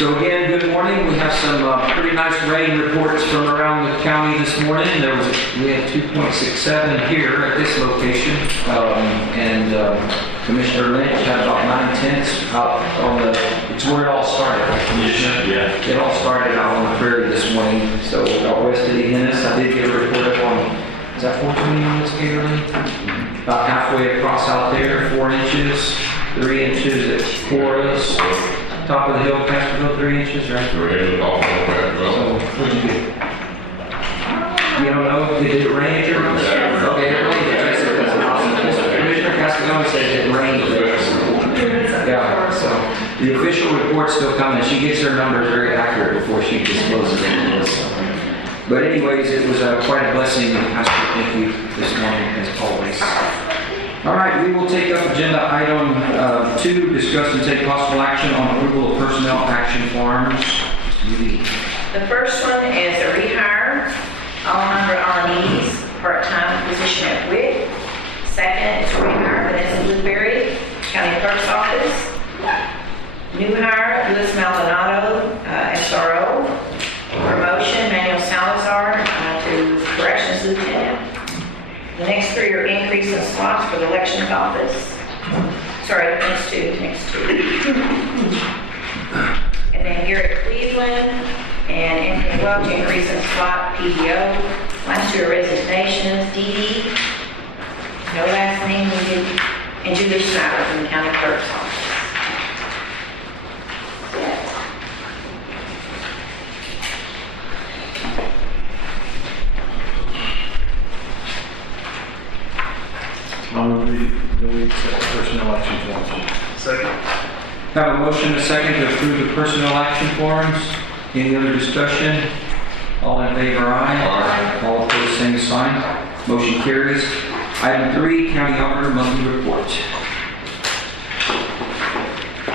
So again, good morning. We have some pretty nice rain reports from around the county this morning. We had 2.67 here at this location, and Commissioner Lynch had about 9/10 out on the. It's where it all started, right, Commissioner? Yeah. It all started out on the prairie this morning. So out west of the Ennis, I did get a report up on. Is that 420 minutes, Gatorly? About halfway across out there, 4 inches, 3 inches at Cora's. Top of the hill, Castroville, 3 inches, right? So, What'd you get? You don't know? Did it rain at your house? Okay, it rained. Commissioner Castellano said it rained. Yeah, so the official report's still coming. She gets her numbers very accurate before she discloses it. But anyways, it was quite a blessing. Pastor, thank you this morning, as always. All right, we will take up agenda item 2, discuss and take possible action on approval of personnel action forms. The first one is a rehire, all number RNEs, part-time position at WIC. Second is rehire Vanessa Blueberry, County Clerk's Office. New hire, Louis Maldonado, SRO. Promotion, Manuel Salazar to Corrections Lieutenant. The next 3 are increase in slots for the elections office. Sorry, next two. And then Garrett Cleveland and Anthony Welch, increase in slot PDO. Last 2 are resignations, Dee, no last name needed, and Julie Schneider from the County Clerk's Office. We accept the personnel action forms. Second. Have a motion and a second to approve the personnel action forms. Any other discussion? All in favor, aye. Aye. All opposed, same sign. Motion carries. Item 3, County Auditor Monthly Report.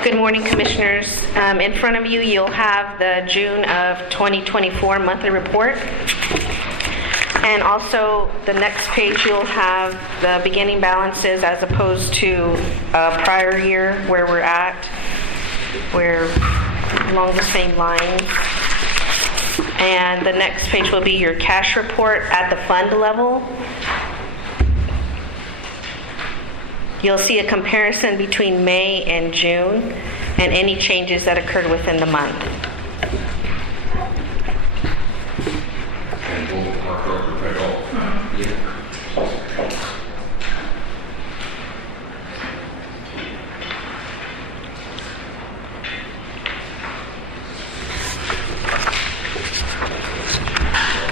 Good morning, Commissioners. In front of you, you'll have the June of 2024 monthly report. And also, the next page, you'll have the beginning balances as opposed to prior year where we're at. We're along the same lines. And the next page will be your cash report at the fund level. You'll see a comparison between May and June and any changes that occurred within the month. And we'll mark up the pay off.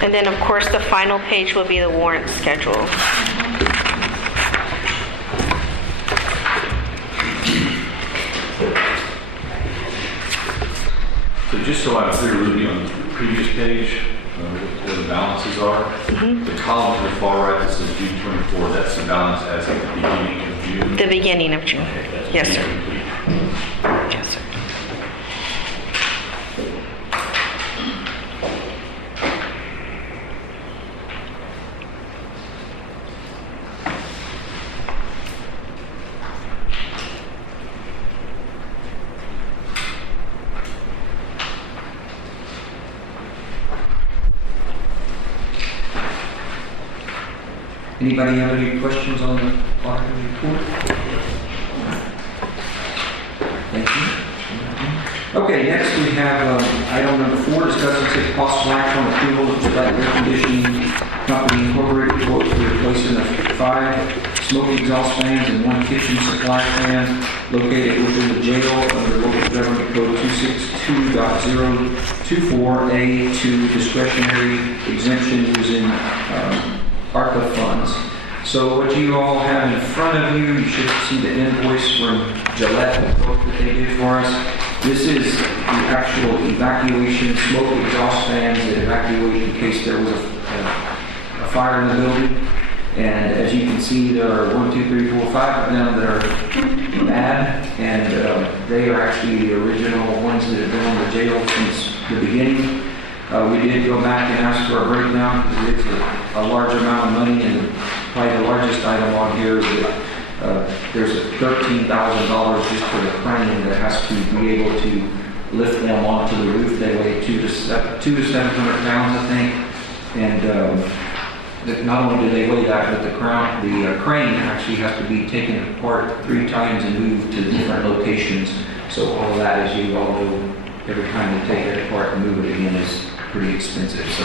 And then, of course, the final page will be the warrant schedule. So just so I'm clear, Ruby, on the previous page, where the balances are, the column to the far right that says June 24, that's the balance as of the beginning of June. The beginning of June. Yes, sir. Yes, sir. Anybody have any questions on the auditor report? Thank you. Okay, next we have item number 4, discuss and take possible action on approval of Gillette Air Conditioning Company Incorporated quote for replacement of 5 smoke exhaust fans and 1 kitchen supply fan located within the jail under local government code 262.024A2 discretionary exemption using ARPA funds. So what you all have in front of you, you should see the invoice from Gillette, the quote that they did for us. This is the actual evacuation smoke exhaust fans that evacuate in case there was a fire in the building. And as you can see, there are 1, 2, 3, 4, 5 of them that are bad, and they are actually the original ones that have been on the jail since the beginning. We did go back and ask for a breakdown because it's a large amount of money, and probably the largest item on here is that there's $13,000 just for the crane that has to be able to lift them onto the roof. They weigh 2 to 700 pounds, I think. And not only do they weigh that, but the crane actually has to be taken apart 3 times and moved to different locations. So all of that, as you all know, every time they take it apart and move it again is pretty expensive. So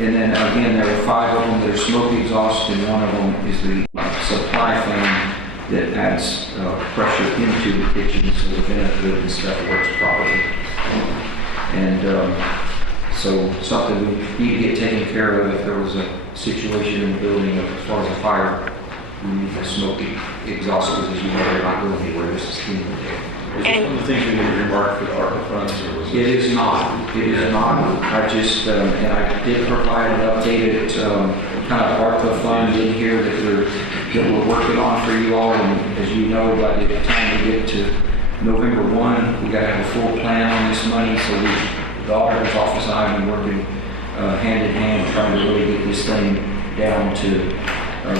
and then again, there are 5 of them that are smoke exhaust, and one of them is the supply fan that adds pressure into the kitchen so the vent hood and stuff works properly. And so something we need to get taken care of if there was a situation in the building as far as a fire. We need the smoke exhaust, because as you know, they're not going anywhere. This is clean. Is this one of the things we need to remark for the ARPA funds, or was It is not. It is not. I just, and I did provide an updated kind of ARPA fund in here that we're working on for you all. And as you know, by the time we get to November 1, we got to have a full plan on this money. So the auditor's office and I have been working hand in hand, trying to really get this thing down to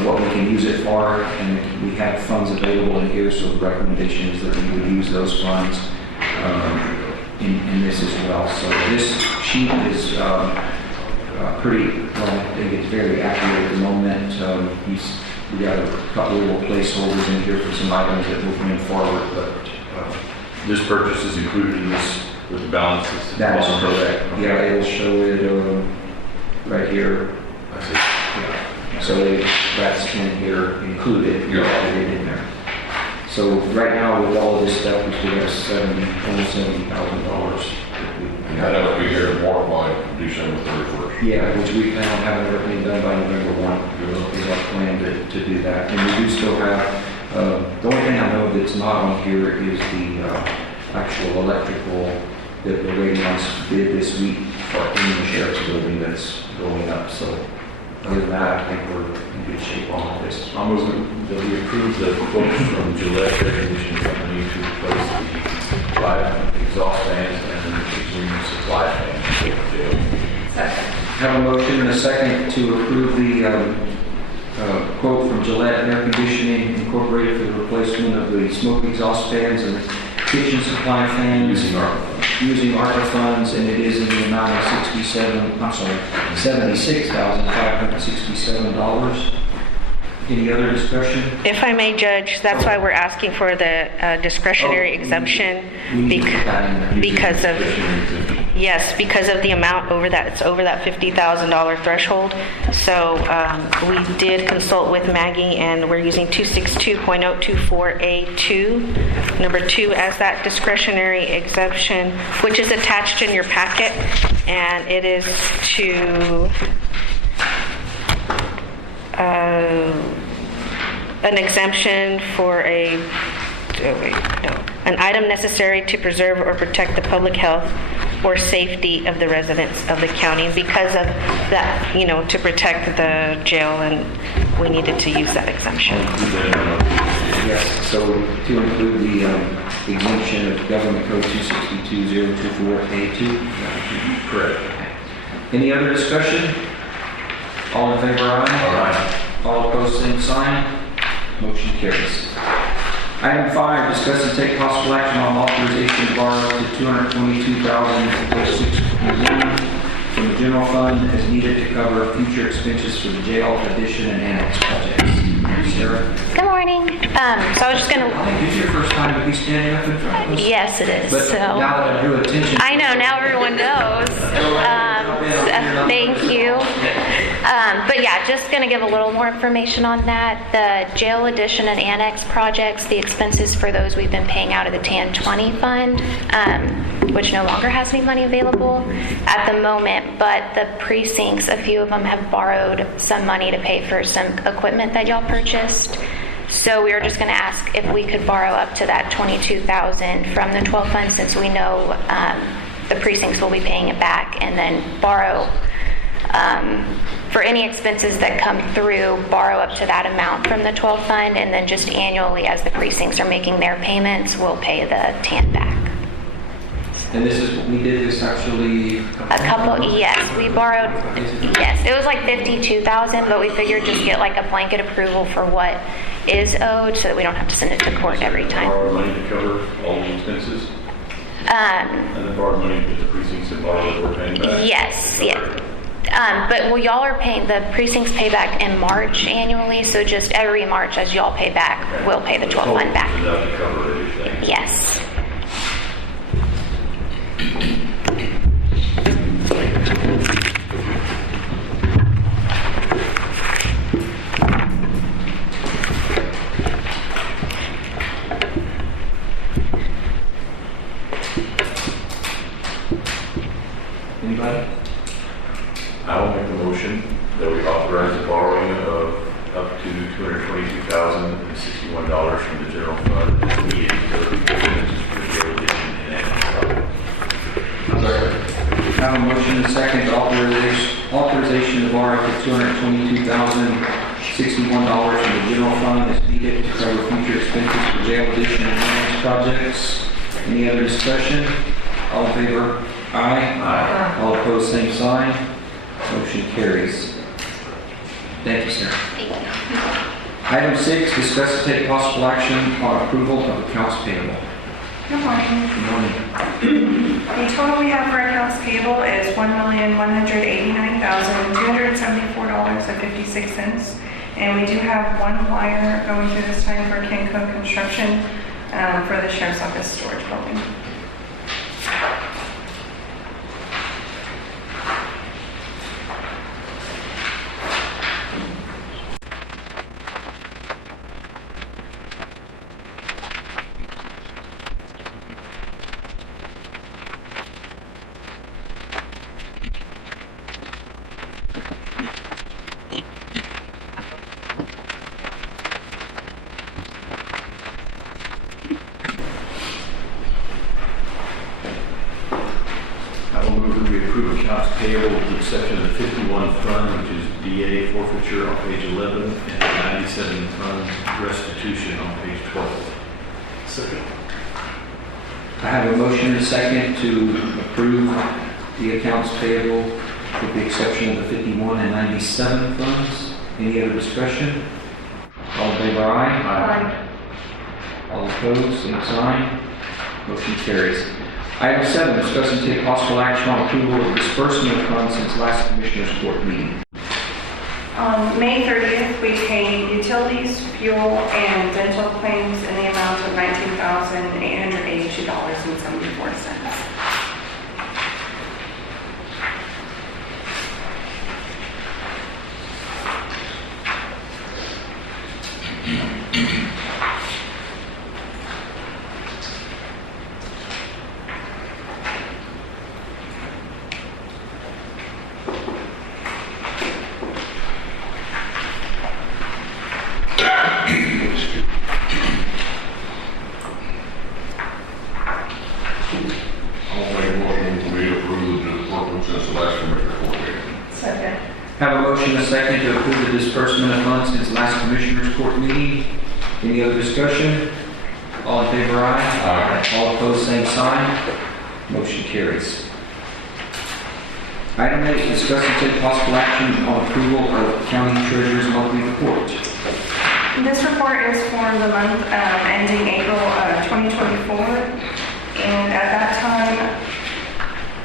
what we can use it for, and we have funds available in here, so the recommendation is that we would use those funds in this as well. So this sheet is pretty, well, I think it's very accurate at the moment. We got a couple little placeholders in here for some items that will bring forward, but this purchase is included in this with the balances? that is correct. Yeah, it'll show it right here. I see. Yeah. So that's in here included, added in there. So right now with all of this stuff, we still have almost $70,000. And that'll be here in March by December 31st. Yeah, which we plan on having everything done by November 1 is our plan to do that. And we do still have, the only thing I know that's not on here is the actual electrical that we're waiting on bid this week for in the sheriff's building that's going up. So other than that, I think we're in good shape on all this. I'm moving that we approve the quote from Gillette Air Conditioning Company to replace the 5 exhaust fans and the kitchen supply fan. Second. Have a motion and a second to approve the quote from Gillette Air Conditioning Incorporated for the replacement of the smoke exhaust fans and kitchen supply fans using ARPA funds, and it is in the amount of $76,567. Any other discussion? If I may, Judge, that's why we're asking for the discretionary exemption We need to put that in there. because of, yes, because of the amount over that, it's over that $50,000 threshold. So we did consult with Maggie, and we're using 262.024A2, number 2, as that discretionary exemption, which is attached in your packet, and it is to an exemption for an item necessary to preserve or protect the public health or safety of the residents of the county. And because of that, to protect the jail, and we needed to use that exemption. Yes, so to include the exemption of Government Code 262.024A2. Correct. Any other discussion? All in favor, aye? Aye. All opposed, same sign. Motion carries. Item 5, discuss and take possible action on authorization to borrow up to $222,006 from the general fund as needed to cover future expenses for the jail addition and annex projects. Sarah? Good morning. So I was just going I to, think this is your first time to be standing up in front of us. yes, it is. But So now that I drew attention. I know, now everyone knows. Thank you. But yeah, just going to give a little more information on that. The jail addition and annex projects, the expenses for those we've been paying out of the TAN 20 fund, which no longer has any money available at the moment, but the precincts, a few of them have borrowed some money to pay for some equipment that y'all purchased. So we were just going to ask if we could borrow up to that $22,000 from the 12 fund, since we know the precincts will be paying it back, and then borrow for any expenses that come through, borrow up to that amount from the 12 fund, and then just annually as the precincts are making their payments, we'll pay the TAN back. And this is, we did this actually. Yes, we borrowed, yes, it was like $52,000, but we figured just get like a blanket approval for what is owed so that we don't have to send it to court every time. Borrow money to cover all the expenses? And the borrowed money that the precincts have borrowed, we're paying back? Yes, yeah. But well, y'all are paying, the precincts pay back in March annually, so just every March as y'all pay back, we'll pay the 12 fund back. Is that to cover everything? Yes. Anybody? I will make the motion that we authorize the borrowing of up to $222,061 from the general fund as needed for the expenses for the jail addition and annex project. I have a motion and a second to authorization to borrow up to $222,061 from the general fund as needed to cover future expenses for jail addition and annex projects. Any other discussion? All in favor? Aye. Aye. All opposed, same sign. Motion carries. Thank you, sir. Item 6, discuss and take possible action on approval of accounts payable. Good morning. Good morning. The total we have for accounts payable is $1,189,274.56. And we do have one wire going through this time for Kenco Construction for the Sheriff's Office storage building. I will move that we approve accounts payable with the exception of the 51 fund, which is DA forfeiture on page 11, and the 97 fund restitution on page 12. Second. I have a motion and a second to approve the accounts payable with the exception of the 51 and 97 funds. Any other discussion? All in favor, aye. Aye. All opposed, same sign. Motion carries. Item 7, discuss and take possible action on approval of disbursement of funds since last Commissioners Court meeting. On May 30th, we paid utilities, fuel, and dental claims in the amount of $19,882.74. I'll make a motion we approve the disbursement since the last Commissioner Court meeting. Second. Have a motion and a second to approve the disbursement of funds since last Commissioners Court meeting. Any other discussion? All in favor, aye. Aye. All opposed, same sign. Motion carries. Item 8, discuss and take possible action on approval of county treasurer's monthly report. This report is for the month ending April 2024. And at that time,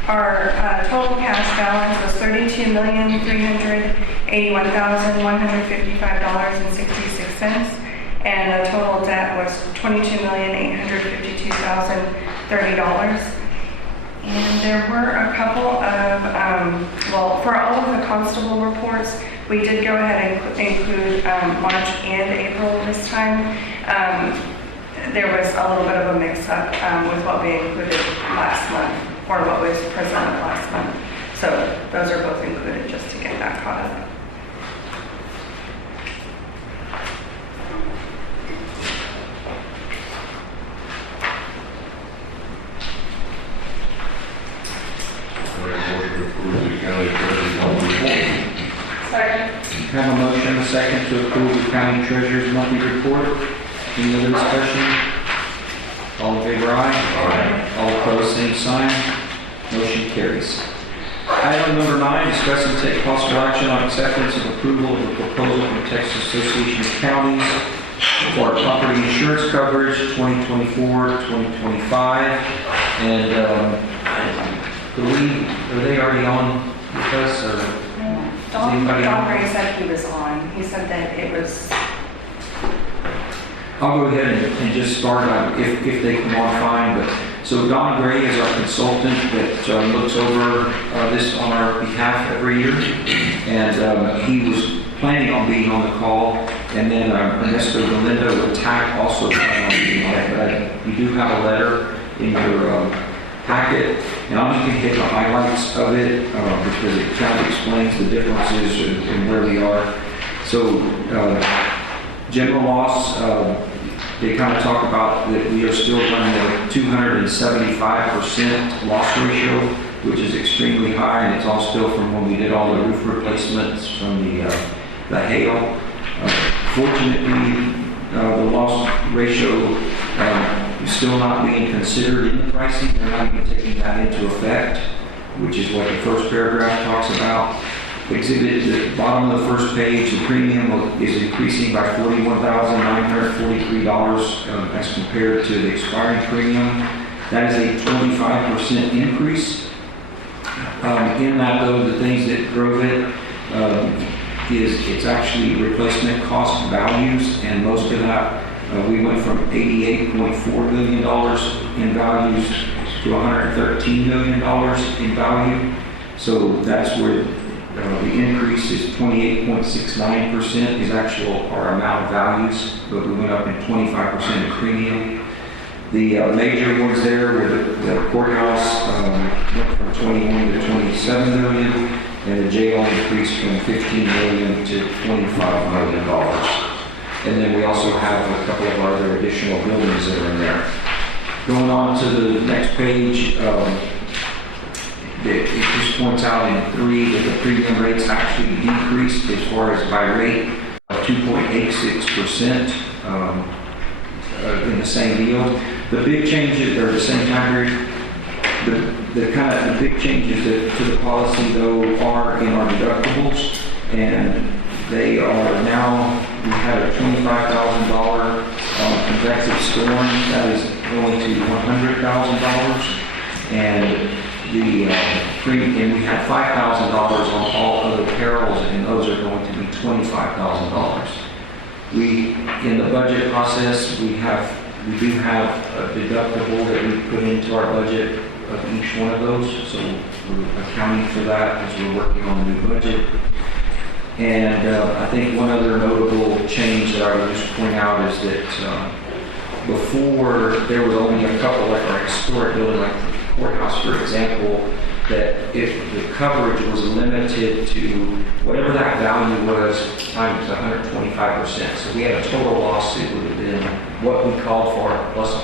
our total cash balance was $32,381,155.66, and the total debt was $22,852,030. And there were a couple of, well, for all of the constable reports, we did go ahead and include March and April this time. There was a little bit of a mix-up with what we included last month, or what was presented last month. So those are both included just to get that caught up. Make a motion to approve the county treasurer's monthly report. Second. Have a motion and a second to approve the county treasurer's monthly report. Any other discussion? All in favor, aye. Aye. All opposed, same sign. Motion carries. Item number 9, discuss and take possible action on acceptance of approval of the proposal from Texas Association of Counties for property insurance coverage 2024-2025 And are they already on with us, or? Don anybody on? Gray said he was on. He said that it was, I'll go ahead and just start on, if they come on, fine, but, so Don Gray is our consultant that looks over this on our behalf every year, and he was planning on being on the call, and then Ernesto Galindo with TAC also planning on being on it, but you do have a letter in your packet, and I'm just going to hit the highlights of it because it kind of explains the differences and where we are. So, general loss, they kind of talk about that we are still running a 275% loss ratio, which is extremely high, and it's all still from when we did all the roof replacements from the hail. Fortunately, the loss ratio is still not being considered in the pricing. They're not even taking that into effect, which is what the first paragraph talks about. Exhibit at the bottom of the first page, the premium is increasing by $41,943 as compared to the expiring premium. That is a 25% increase. In that, though, the things that drove it it's actually replacement cost values, and most of that, we went from $88.4 million in values to $113 million in value. So that's where the increase is 28.69% is our amount of values, but we went up in 25% in premium. The major ones there were the courthouse went from 21 to 27 million, and the jail increased from 15 million to $25 million. And then we also have a couple of other additional buildings that are in there. Going on to the next page, it just points out in 3 that the premium rates actually decreased as far as by rate of 2.86% in the same deal. The big changes, or the same time period, the big changes to the policy though are in our deductibles, and they are now, we had a $25,000 convective storm that is going to $100,000, and and we have $5,000 on all other perils, and those are going to be $25,000. In the budget process, we do have a deductible that we put into our budget of each one of those, so we're accounting for that as we're working on the new budget. And I think one other notable change that I would just point out is that before there was only a couple, like our historic building, like the courthouse, for example, that if the coverage was limited to whatever that value was times 125%. So we had a total loss, it would have been what we called for plus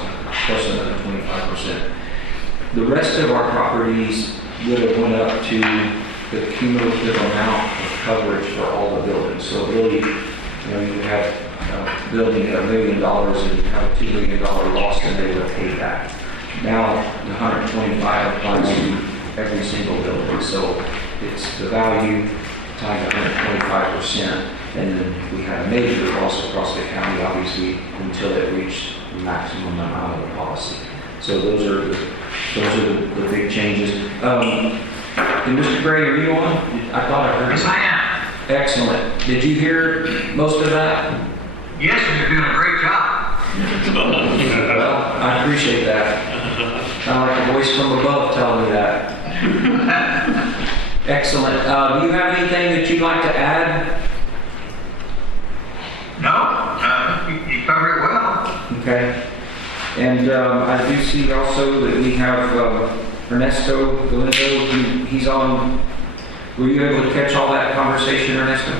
another 25%. The rest of our properties would have went up to the cumulative amount of coverage for all the buildings. So really, you would have a building at $1 million and you have a $2 million loss, and they would pay that. Now, the 125 applies to every single building. So it's the value times 125%. And then we had a major loss across the county, obviously, until it reached the maximum amount of the policy. So those are the big changes. And Mr. Gray, are you on? I thought I heard you. Yes, I am. Excellent. Did you hear most of that? Yes, and you're doing a great job. Well, I appreciate that. Kind of like a voice from above telling me that. Excellent. Do you have anything that you'd like to add? No, you covered it well. Okay. And I do see also that we have Ernesto Galindo. He's on. Were you able to catch all that conversation, Ernesto?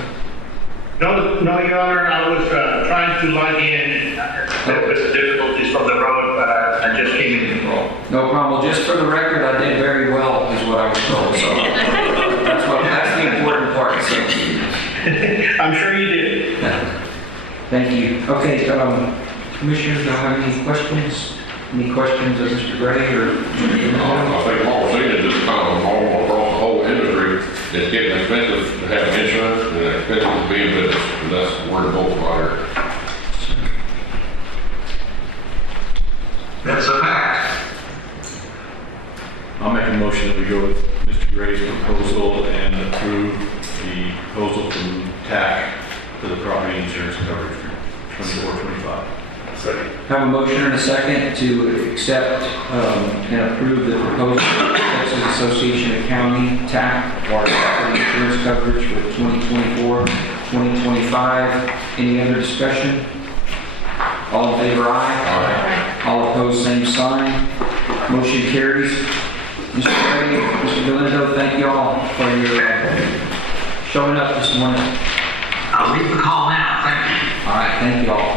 No, Your Honor, I was trying to log in. There was difficulties from the road, but I just came in. No problem. Just for the record, I did very well, is what I was told. So that's the important part. So. I'm sure you did. Thank you. Okay, Commissioners, do you have any questions? Any questions of Mr. Gray or? I think what we're seeing is just kind of normal across the whole industry. It's getting expensive to have insurance and expensive to be in business, and that's where the both are. That's a fact. a motion that we go with Mr. Gray's proposal and approve the proposal from TAC for the property insurance coverage for 24-25. Second. Have a motion and a second to accept and approve the proposal of Texas Association of County TAC for property insurance coverage for 2024-2025. Any other discussion? All in favor, aye. All opposed, same sign. Motion carries. Mr. Gray, Mr. Galindo, thank you all for your showing up this morning. I'll leave the call now, thank you. All right, thank you all.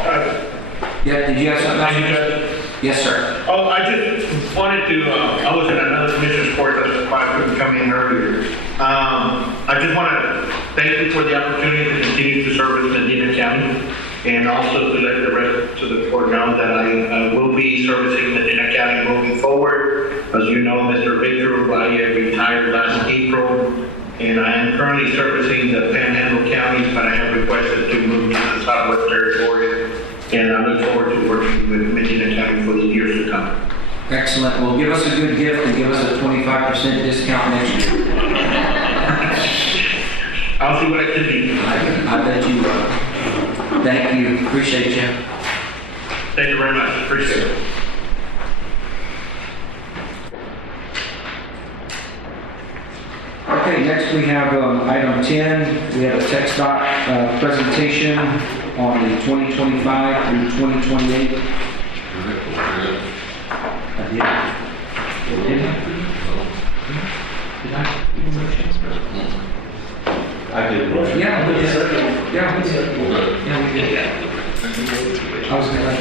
Yeah, did you have something else? Thank you, Judge. Yes, sir. Oh, I just wanted to, I was in another commissioner's court, that's why I couldn't come in earlier. I just want to thank you for the opportunity to continue to service Medina County, and also to let the rest of the court know that I will be servicing Medina County moving forward. As you know, Mr. Victor Ubalya retired last April, and I am currently servicing the Panhandle counties, but I have requested to move to the Southwest Territory, and I look forward to working with Medina County for the years to come. Excellent. Well, give us a good gift and give us a 25% discount next year. I'll see what I can do. I bet you will. Thank you. Appreciate you. Thank you very much. Appreciate it. Okay, next we have item 10. We have a TxDOT presentation on the 2025 through 2028. I did. Did I? I did. Yeah, we did. Yeah, we did. Yeah, we did. I was gonna,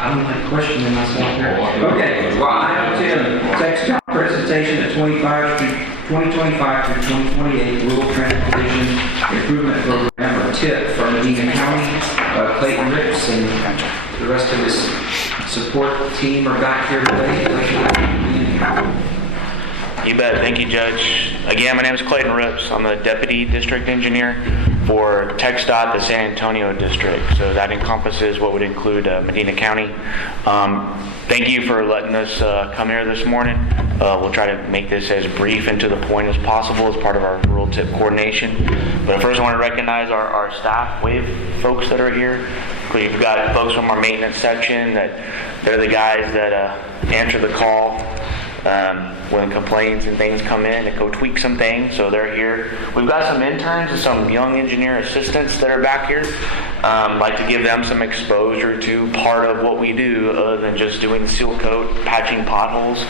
I'm like questioning myself here. Okay, well, item 10, TxDOT presentation at 2025 through 2028 Rural Transportation Improvement Program, or TIP, from Medina County. Clayton Ricks and the rest of his support team are back here today. You bet. Thank you, Judge. Again, my name is Clayton Rips. I'm the Deputy District Engineer for TxDOT, the San Antonio District. So that encompasses what would include Medina County. Thank you for letting us come here this morning. We'll try to make this as brief and to the point as possible as part of our rural tip coordination. But first I want to recognize our staff, WAVE folks that are here. We've got folks from our maintenance section that they're the guys that answer the call when complaints and things come in and go tweak some things, so they're here. We've got some interns and some young engineer assistants that are back here. Like to give them some exposure to part of what we do other than just doing seal coat, patching potholes.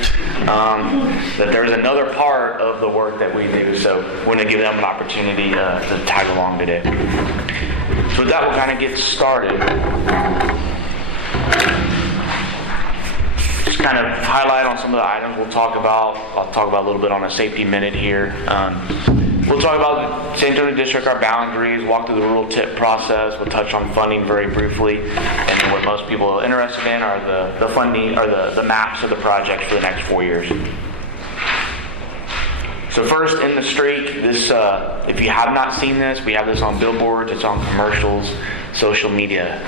That there's another part of the work that we do, so we're going to give them an opportunity to tag along today. So with that, we'll kind of get started. Just kind of highlight on some of the items we'll talk about. I'll talk about a little bit on a safety minute here. We'll talk about San Antonio District, our boundaries, walk through the rural tip process. We'll touch on funding very briefly. And then what most people are interested in are the funding, or the maps of the projects for the next 4 years. So first, in the streak, this, if you have not seen this, we have this on billboards, it's on commercials, social media.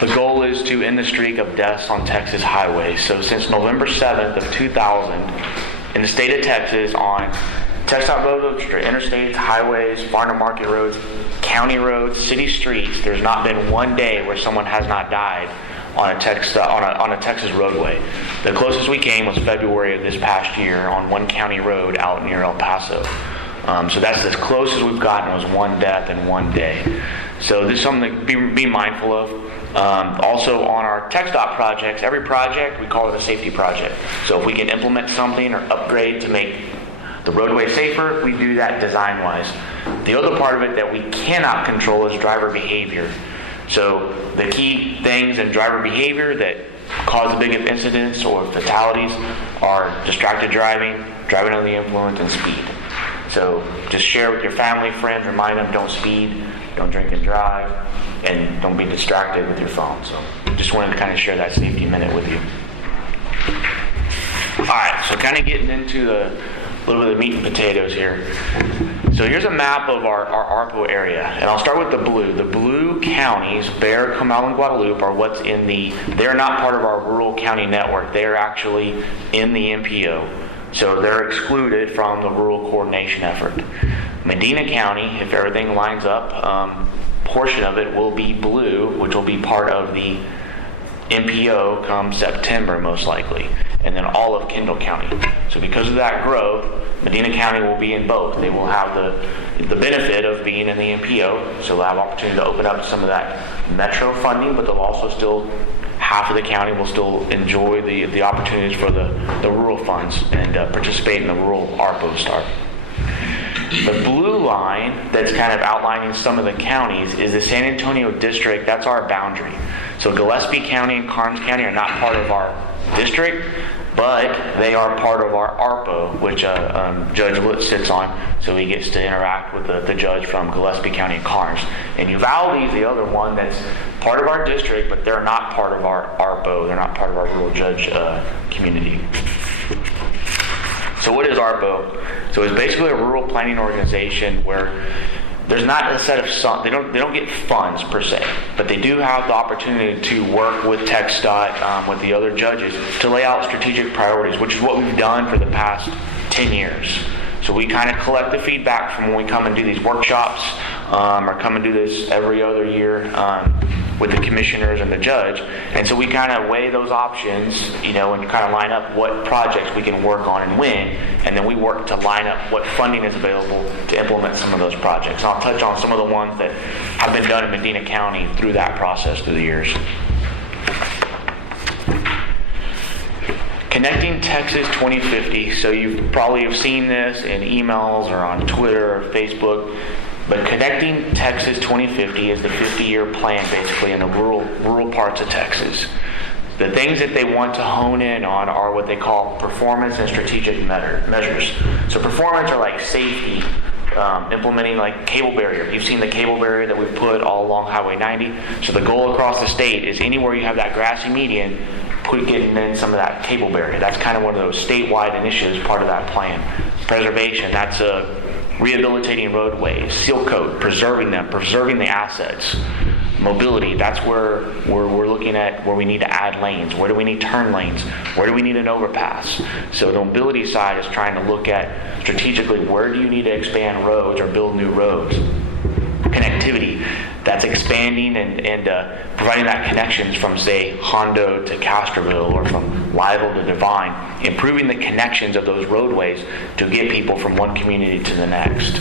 The goal is to end the streak of deaths on Texas highways. So since November 7th of 2000, in the state of Texas, on TxDOT roads, interstates, highways, farm to market roads, county roads, city streets, there's not been one day where someone has not died on a Texas roadway. The closest we came was February of this past year on one county road out near El Paso. So that's as close as we've gotten, was one death in one day. So this is something to be mindful of. Also on our TxDOT projects, every project we call it a safety project. So if we can implement something or upgrade to make the roadway safer, we do that design-wise. The other part of it that we cannot control is driver behavior. So the key things in driver behavior that cause the biggest incidents or fatalities are distracted driving, driving under the influence, and speed. So just share with your family, friends, remind them don't speed, don't drink and drive, and don't be distracted with your phone. So just wanted to kind of share that safety minute with you. All right, so kind of getting into a little bit of meat and potatoes here. So here's a map of our ARPO area, and I'll start with the blue. The blue counties, Bexar, Comal, and Guadalupe, are they're not part of our rural county network. They are actually in the MPO. So they're excluded from the rural coordination effort. Medina County, if everything lines up, portion of it will be blue, which will be part of the MPO come September most likely, and then all of Kendall County. So because of that growth, Medina County will be in both. They will have the benefit of being in the MPO, so they'll have opportunity to open up some of that metro funding, but they'll also still, half of the county will still enjoy the opportunities for the rural funds and participate in the rural ARPO start. The blue line that's kind of outlining some of the counties is the San Antonio district. That's our boundary. So Gillespie County and Karnes County are not part of our district, but they are part of our ARPO, which Judge Lutz sits on, so he gets to interact with the judge from Gillespie County and Karnes. And Uvalde is the other one that's part of our district, but they're not part of our ARPO. They're not part of our rural judge community. So what is ARPO? So it's basically a rural planning organization where there's not a set of they don't get funds per se, but they do have the opportunity to work with TxDOT, with the other judges, to lay out strategic priorities, which is what we've done for the past 10 years. So we kind of collect the feedback from when we come and do these workshops, or come and do this every other year with the commissioners and the judge. And so we kind of weigh those options, and kind of line up what projects we can work on and when, and then we work to line up what funding is available to implement some of those projects. And I'll touch on some of the ones that have been done in Medina County through that process through the years. Connecting Texas 2050. So you probably have seen this in emails or on Twitter or Facebook. But Connecting Texas 2050 is the 50-year plan basically in the rural parts of Texas. The things that they want to hone in on are what they call performance and strategic measures. So performance are like safety, implementing like cable barrier. You've seen the cable barrier that we've put all along Highway 90. So the goal across the state is anywhere you have that grassy median, getting in some of that cable barrier. That's kind of one of those statewide initiatives, part of that plan. Preservation, that's rehabilitating roadways. Seal coat, preserving them, preserving the assets. Mobility, that's where we're looking at where we need to add lanes. Where do we need turn lanes? Where do we need an overpass? So the mobility side is trying to look at strategically where do you need to expand roads or build new roads. Connectivity, that's expanding and providing that connections from, say, Hondo to Castroville or from Lytle to Devine, improving the connections of those roadways to get people from one community to the next.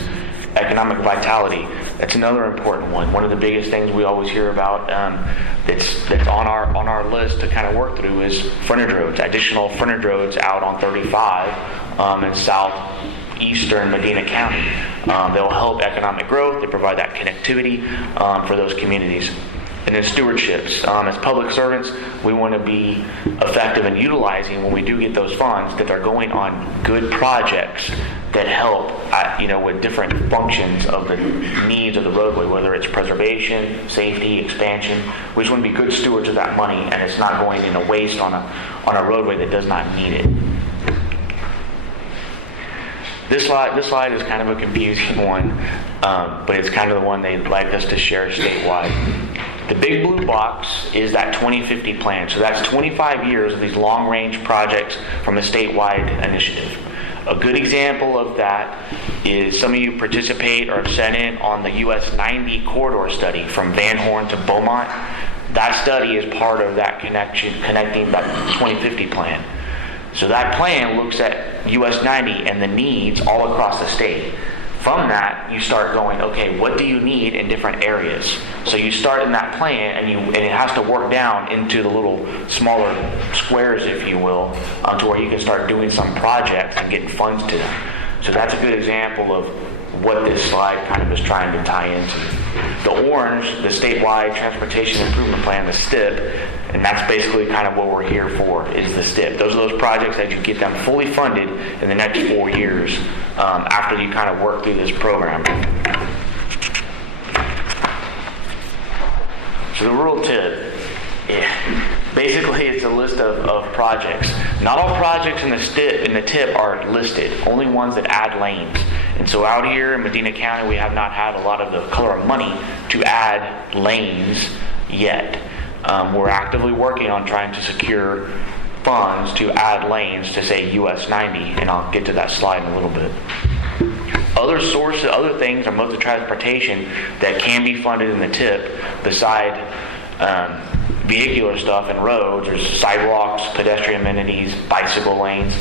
Economic vitality, that's another important one. One of the biggest things we always hear about that's on our list to kind of work through is frontage roads, additional frontage roads out on 35 in southeastern Medina County. They'll help economic growth. They provide that connectivity for those communities. And then stewardships. As public servants, we want to be effective in utilizing, when we do get those funds, that they're going on good projects that help with different functions of the needs of the roadway, whether it's preservation, safety, expansion. We just want to be good stewards of that money, and it's not going into waste on a roadway that does not need it. This slide is kind of a confusing one, but it's kind of the one they'd like us to share statewide. The big blue box is that 2050 plan. So that's 25 years of these long-range projects from a statewide initiative. A good example of that is some of you participate or have sent in on the US 90 corridor study from Van Horn to Beaumont. That study is part of that connecting that 2050 plan. So that plan looks at US 90 and the needs all across the state. From that, you start going, okay, what do you need in different areas? So you start in that plan, and it has to work down into the little smaller squares, if you will, to where you can start doing some projects and getting funds to them. So that's a good example of what this slide kind of is trying to tie into. The orange, the statewide transportation improvement plan, the STIP, and that's basically kind of what we're here for, is the STIP. Those are those projects that you get them fully funded in the next 4 years after you kind of work through this program. So the rural TIP, basically it's a list of projects. Not all projects in the TIP are listed, only ones that add lanes. And so out here in Medina County, we have not had a lot of the color of money to add lanes yet. We're actively working on trying to secure funds to add lanes to say US 90, and I'll get to that slide in a little bit. Other sources, other things are modes of transportation that can be funded in the TIP beside vehicular stuff and roads. There's sidewalks, pedestrian amenities, bicycle lanes,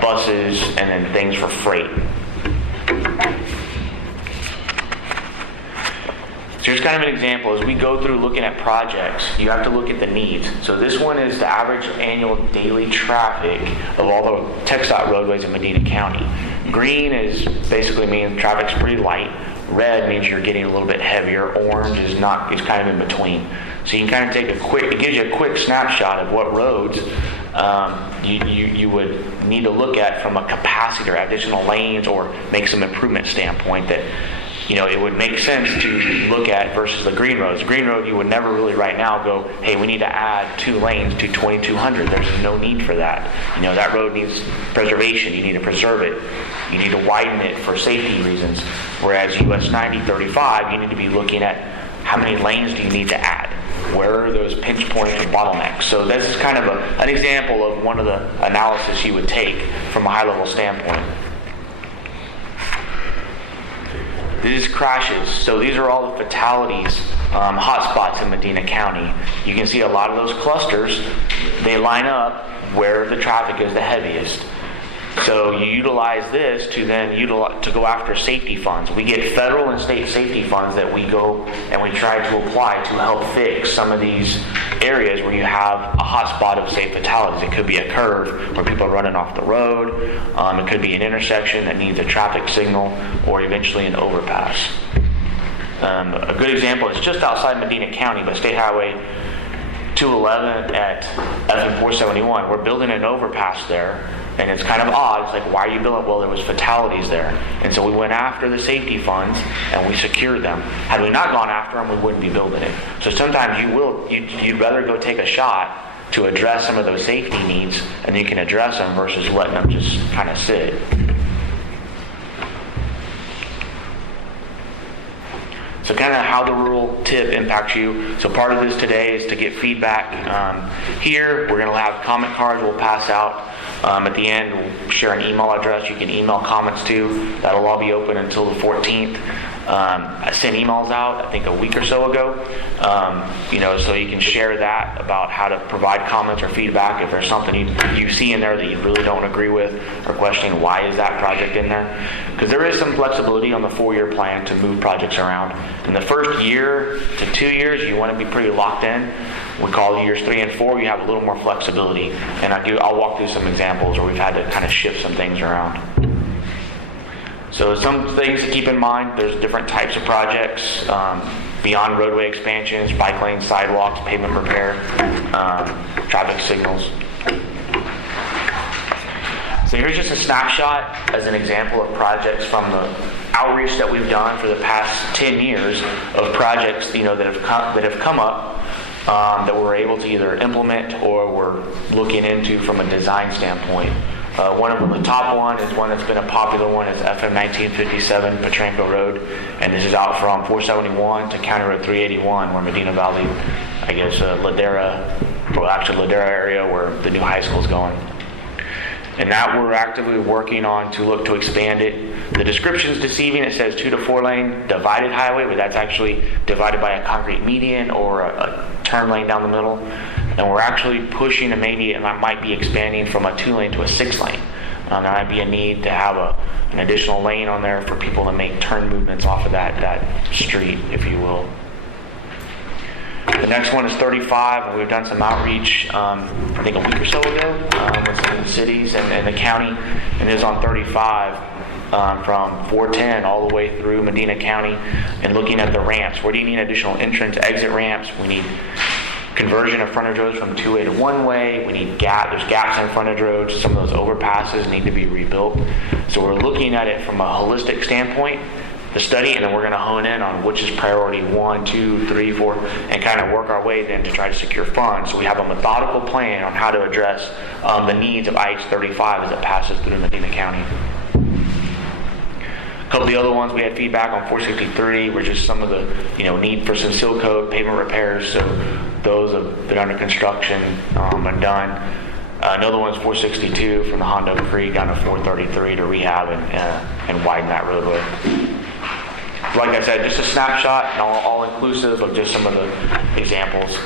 buses, and then things for freight. So here's kind of an example. As we go through looking at projects, you have to look at the needs. So this one is the average annual daily traffic of all the TxDOT roadways in Medina County. Green is basically means traffic's pretty light. Red means you're getting a little bit heavier. Orange is not, it's kind of in between. So you can kind of take it gives you a quick snapshot of what roads you would need to look at from a capacity or additional lanes or make some improvement standpoint that, it would make sense to look at versus the green roads. Green road, you would never really right now go, hey, we need to add 2 lanes to 2200. There's no need for that. That road needs preservation. You need to preserve it. You need to widen it for safety reasons. Whereas US 90, 35, you need to be looking at how many lanes do you need to add? Where are those pinch points or bottlenecks? So this is kind of an example of one of the analysis you would take from a high-level standpoint. These crashes, so these are all the fatalities, hotspots in Medina County. You can see a lot of those clusters, they line up where the traffic is the heaviest. So you utilize this to then to go after safety funds. We get federal and state safety funds that we go and we try to apply to help fix some of these areas where you have a hotspot of, say, fatalities. It could be a curve where people are running off the road. It could be an intersection that needs a traffic signal or eventually an overpass. A good example is just outside Medina County, but State Highway 211 at FM 471. We're building an overpass there. And it's kind of odd. It's like, why are you building? Well, there was fatalities there. And so we went after the safety funds and we secured them. Had we not gone after them, we wouldn't be building it. So sometimes you'd rather go take a shot to address some of those safety needs, and you can address them versus letting them just kind of sit. So kind of how the rural TIP impacts you. So part of this today is to get feedback. Here, we're going to have comment cards we'll pass out. At the end, we'll share an email address you can email comments to. That'll all be open until the 14th. I sent emails out, I think a week or so ago, so you can share that about how to provide comments or feedback if there's something you see in there that you really don't agree with or questioning why is that project in there. Because there is some flexibility on the 4-year plan to move projects around. In the first year to 2 years, you want to be pretty locked in. We call years 3 and 4, you have a little more flexibility. And I'll walk through some examples where we've had to kind of shift some things around. So some things to keep in mind, there's different types of projects, beyond roadway expansions, bike lanes, sidewalks, pavement repair, traffic signals. So here's just a snapshot as an example of projects from the outreach that we've done for the past 10 years of projects that have come up that we're able to either implement or we're looking into from a design standpoint. One of them, the top one, is one that's been a popular one. It's FM 1957 Petranco Road, and this is out from 471 to County Road 381, where Medina Valley, Ladera area where the new high school is going. And that we're actively working on to look to expand it. The description's deceiving. It says 2 to 4 lane divided highway, but that's actually divided by a concrete median or a turn lane down the middle. And we're actually pushing and might be expanding from a 2 lane to a 6 lane. There might be a need to have an additional lane on there for people to make turn movements off of that street, if you will. The next one is 35, and we've done some outreach, I think a week or so ago, with some of the cities and the county, and it is on 35 from 410 all the way through Medina County, and looking at the ramps. Where do you need additional entrance, exit ramps? We need conversion of frontage roads from 2-way to 1-way. We need there's gaps in frontage roads. Some of those overpasses need to be rebuilt. So we're looking at it from a holistic standpoint, the study, and then we're going to hone in on which is priority 1, 2, 3, 4, and kind of work our way then to try to secure funds. So we have a methodical plan on how to address the needs of I-35 as it passes through Medina County. A couple of the other ones we had feedback on 463 were just some of the need for some seal coat, pavement repairs. So those have been under construction and done. Another one's 462 from the Hondo Creek down to 433 to rehab and widen that roadway. Like I said, just a snapshot and all inclusive of just some of the examples.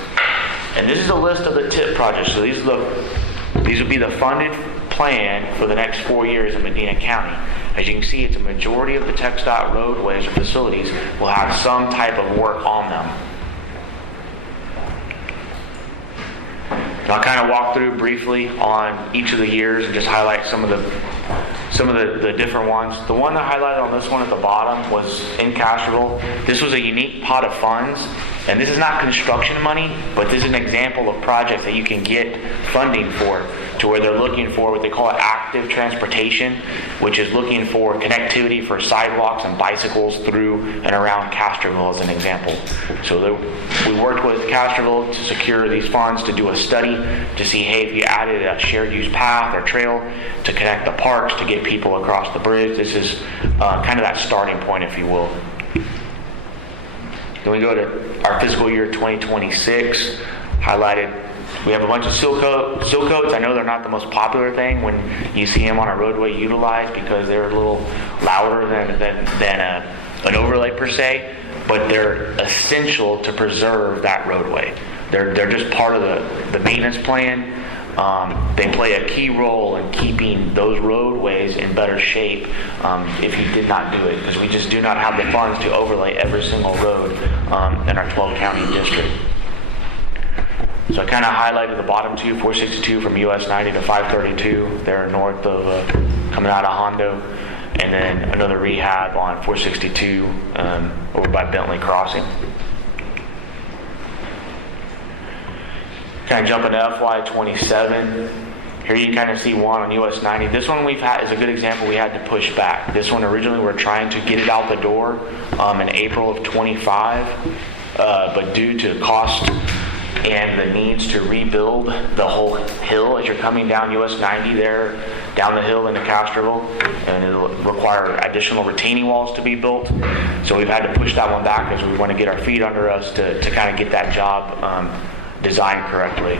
And this is a list of the TIP projects. So these would be the funded plan for the next 4 years in Medina County. As you can see, it's a majority of the TxDOT roadways or facilities will have some type of work on them. And I'll kind of walk through briefly on each of the years and just highlight some of the different ones. The one that I highlighted on this one at the bottom was in Castroville. This was a unique pot of funds, and this is not construction money, but this is an example of projects that you can get funding for, to where they're looking for what they call active transportation, which is looking for connectivity for sidewalks and bicycles through and around Castroville as an example. So we worked with Castroville to secure these funds to do a study to see, hey, if you added a shared use path or trail to connect the parks to get people across the bridge, this is kind of that starting point, if you will. Then we go to our fiscal year 2026, highlighted. We have a bunch of seal coats. I know they're not the most popular thing when you see them on a roadway utilized because they're a little louder than an overlay per se, but they're essential to preserve that roadway. They're just part of the maintenance plan. They play a key role in keeping those roadways in better shape if you did not do it, because we just do not have the funds to overlay every single road in our 12-county district. So I kind of highlighted the bottom two, 462 from US 90 to 532. They're north of, coming out of Hondo. And then another rehab on 462 over by Bentley Crossing. Kind of jumping to FY27. Here you kind of see one on US 90. This one we've had is a good example. We had to push back. This one originally we were trying to get it out the door in April of 25, but due to cost and the needs to rebuild the whole hill as you're coming down US 90 there, down the hill into Castroville, and it'll require additional retaining walls to be built. So we've had to push that one back as we want to get our feet under us to kind of get that job designed correctly.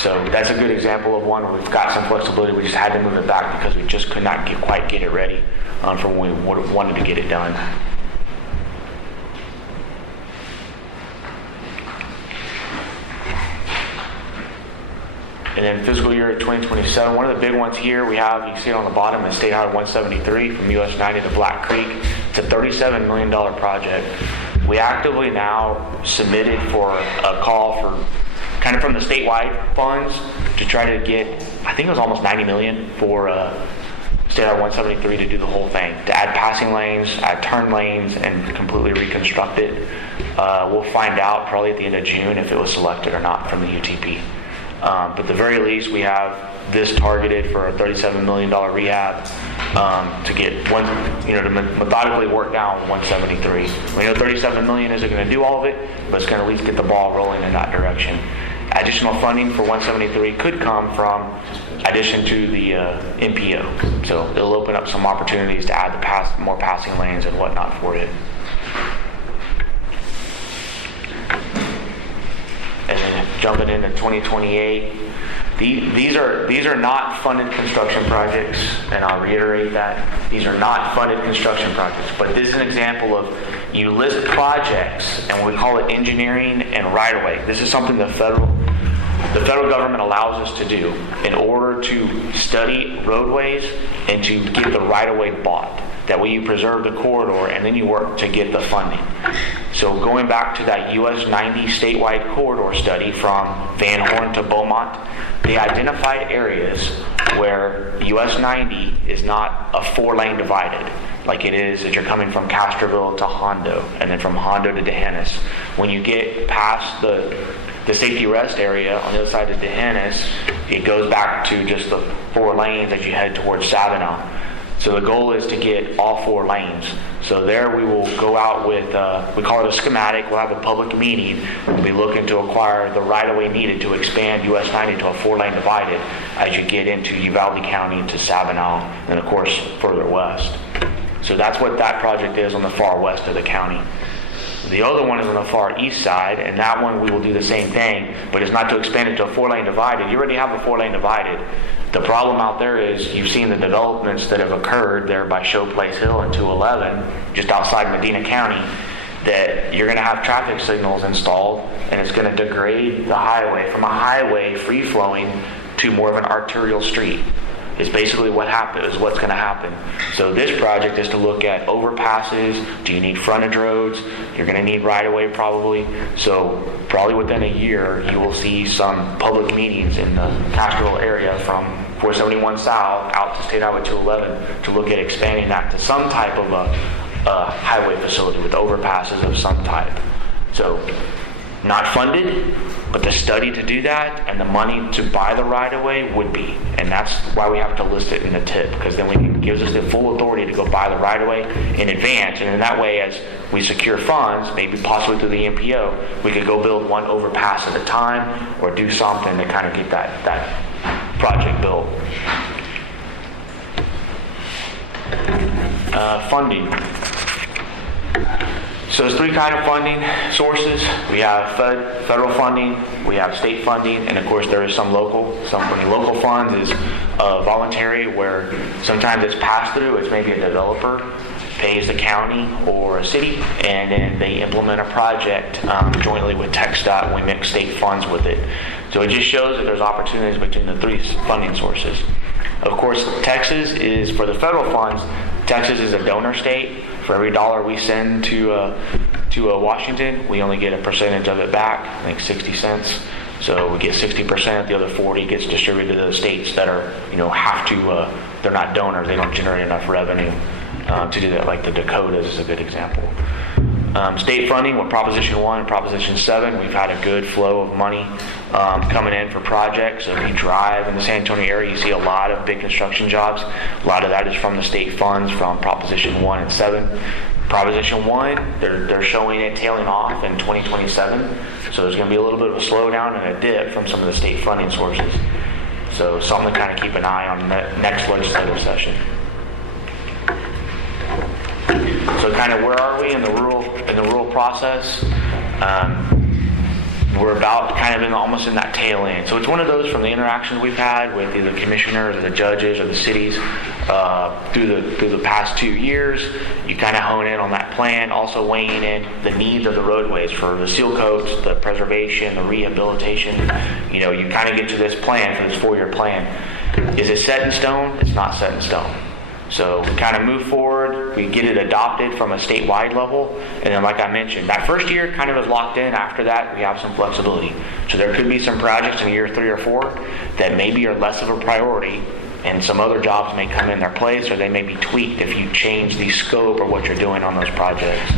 So that's a good example of one where we've got some flexibility. We just had to move it back because we just could not quite get it ready for when we wanted to get it done. And then fiscal year 2027, one of the big ones here we have, you see it on the bottom, is State Highway 173 from US 90 to Black Creek. It's a $37 million project. We actively now submitted for a call for kind of from the statewide funds to try to get, I think it was almost $90 million for State Highway 173 to do the whole thing, to add passing lanes, add turn lanes, and completely reconstruct it. We'll find out probably at the end of June if it was selected or not from the UTP. But at the very least, we have this targeted for a $37 million rehab to get one, to methodically work down 173. We know $37 million isn't going to do all of it, but it's going to at least get the ball rolling in that direction. Additional funding for 173 could come from addition to the MPO. So it'll open up some opportunities to add more passing lanes and whatnot for it. And then jumping into 2028, these are not funded construction projects, and I'll reiterate that. These are not funded construction projects, but this is an example of you list projects, and we call it engineering and right-of-way. This is something the federal government allows us to do in order to study roadways and to get the right-of-way bought. That way you preserve the corridor and then you work to get the funding. So going back to that US 90 statewide corridor study from Van Horn to Beaumont, they identified areas where US 90 is not a 4-lane divided like it is as you're coming from Castroville to Hondo and then from Hondo to D'Hanis. When you get past the safety rest area on the other side of D'Hanis, it goes back to just the 4 lanes as you head towards Sabinal. So the goal is to get all 4 lanes. So there we will go out with, we call it a schematic. We'll have a public meeting. We'll be looking to acquire the right-of-way needed to expand US 90 to a 4-lane divided as you get into Uvalde County to Sabinal and, of course, further west. So that's what that project is on the far west of the county. The other one is on the far east side, and that one we will do the same thing, but it's not to expand it to a 4-lane divided. You already have a 4-lane divided. The problem out there is you've seen the developments that have occurred there by Showplace Hill and 211, just outside Medina County, that you're going to have traffic signals installed, and it's going to degrade the highway from a highway free-flowing to more of an arterial street. Is basically what's going to happen. So this project is to look at overpasses. Do you need frontage roads? You're going to need right-of-way probably. So probably within a year, you will see some public meetings in the pastoral area from 471 South out to State Highway 211 to look at expanding that to some type of a highway facility with overpasses of some type. So not funded, but the study to do that and the money to buy the right-of-way would be. And that's why we have to list it in the tip, because then it gives us the full authority to go buy the right-of-way in advance. And in that way, as we secure funds, maybe possibly through the MPO, we could go build one overpass at a time or do something to kind of get that project built. Funding. So there's 3 kind of funding sources. We have federal funding, we have state funding, and of course there is some local. Local funds is voluntary, where sometimes it's passed through. It's maybe a developer pays the county or a city, and then they implement a project jointly with TxDOT, and we mix state funds with it. So it just shows that there's opportunities between the 3 funding sources. Of course, Texas is, for the federal funds, Texas is a donor state. For every dollar we send to Washington, we only get a percentage of it back, I think 60 cents. So we get 60%, the other 40 gets distributed to the states that are, they're not donors, they don't generate enough revenue to do that, like the Dakotas is a good example. State funding with Proposition 1 and Proposition 7, we've had a good flow of money coming in for projects. So if you drive in the San Antonio area, you see a lot of big construction jobs. A lot of that is from the state funds from Proposition 1 and 7. Proposition 1, they're showing it tailing off in 2027. So there's going to be a little bit of a slowdown and a dip from some of the state funding sources. So something to kind of keep an eye on the next legislative session. So kind of where are we in the rural process? We're about kind of almost in that tail end. So it's one of those from the interactions we've had with either commissioners or the judges or the cities through the past 2 years. You kind of hone in on that plan, also weighing in the needs of the roadways for the seal coats, the preservation, the rehabilitation. You kind of get to this plan for this 4-year plan. Is it set in stone? It's not set in stone. So we kind of move forward, we get it adopted from a statewide level, and then like I mentioned, that first year kind of is locked in. After that, we have some flexibility. So there could be some projects in year 3 or 4 that maybe are less of a priority, and some other jobs may come in their place, or they may be tweaked if you change the scope of what you're doing on those projects.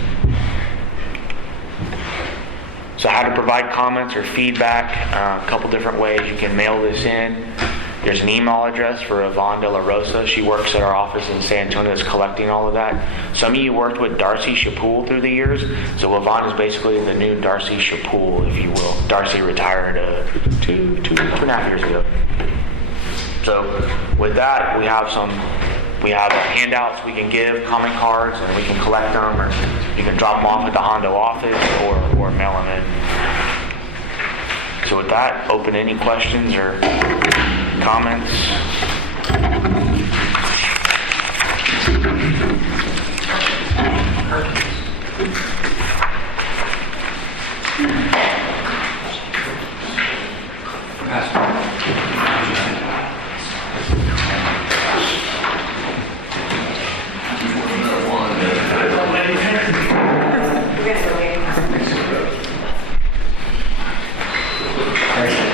So how to provide comments or feedback, a couple different ways. You can mail this in. There's an email address for Yvonne De La Rosa. She works at our office in San Antonio that's collecting all of that. Some of you worked with Darcy Chapoul through the years. So Yvonne is basically the new Darcy Chapoul, if you will. Darcy retired two and a half years ago. So with that, we have handouts we can give, comment cards, and we can collect them, or you can drop them off at the Hondo office or mail them in. So with that, open any questions or comments.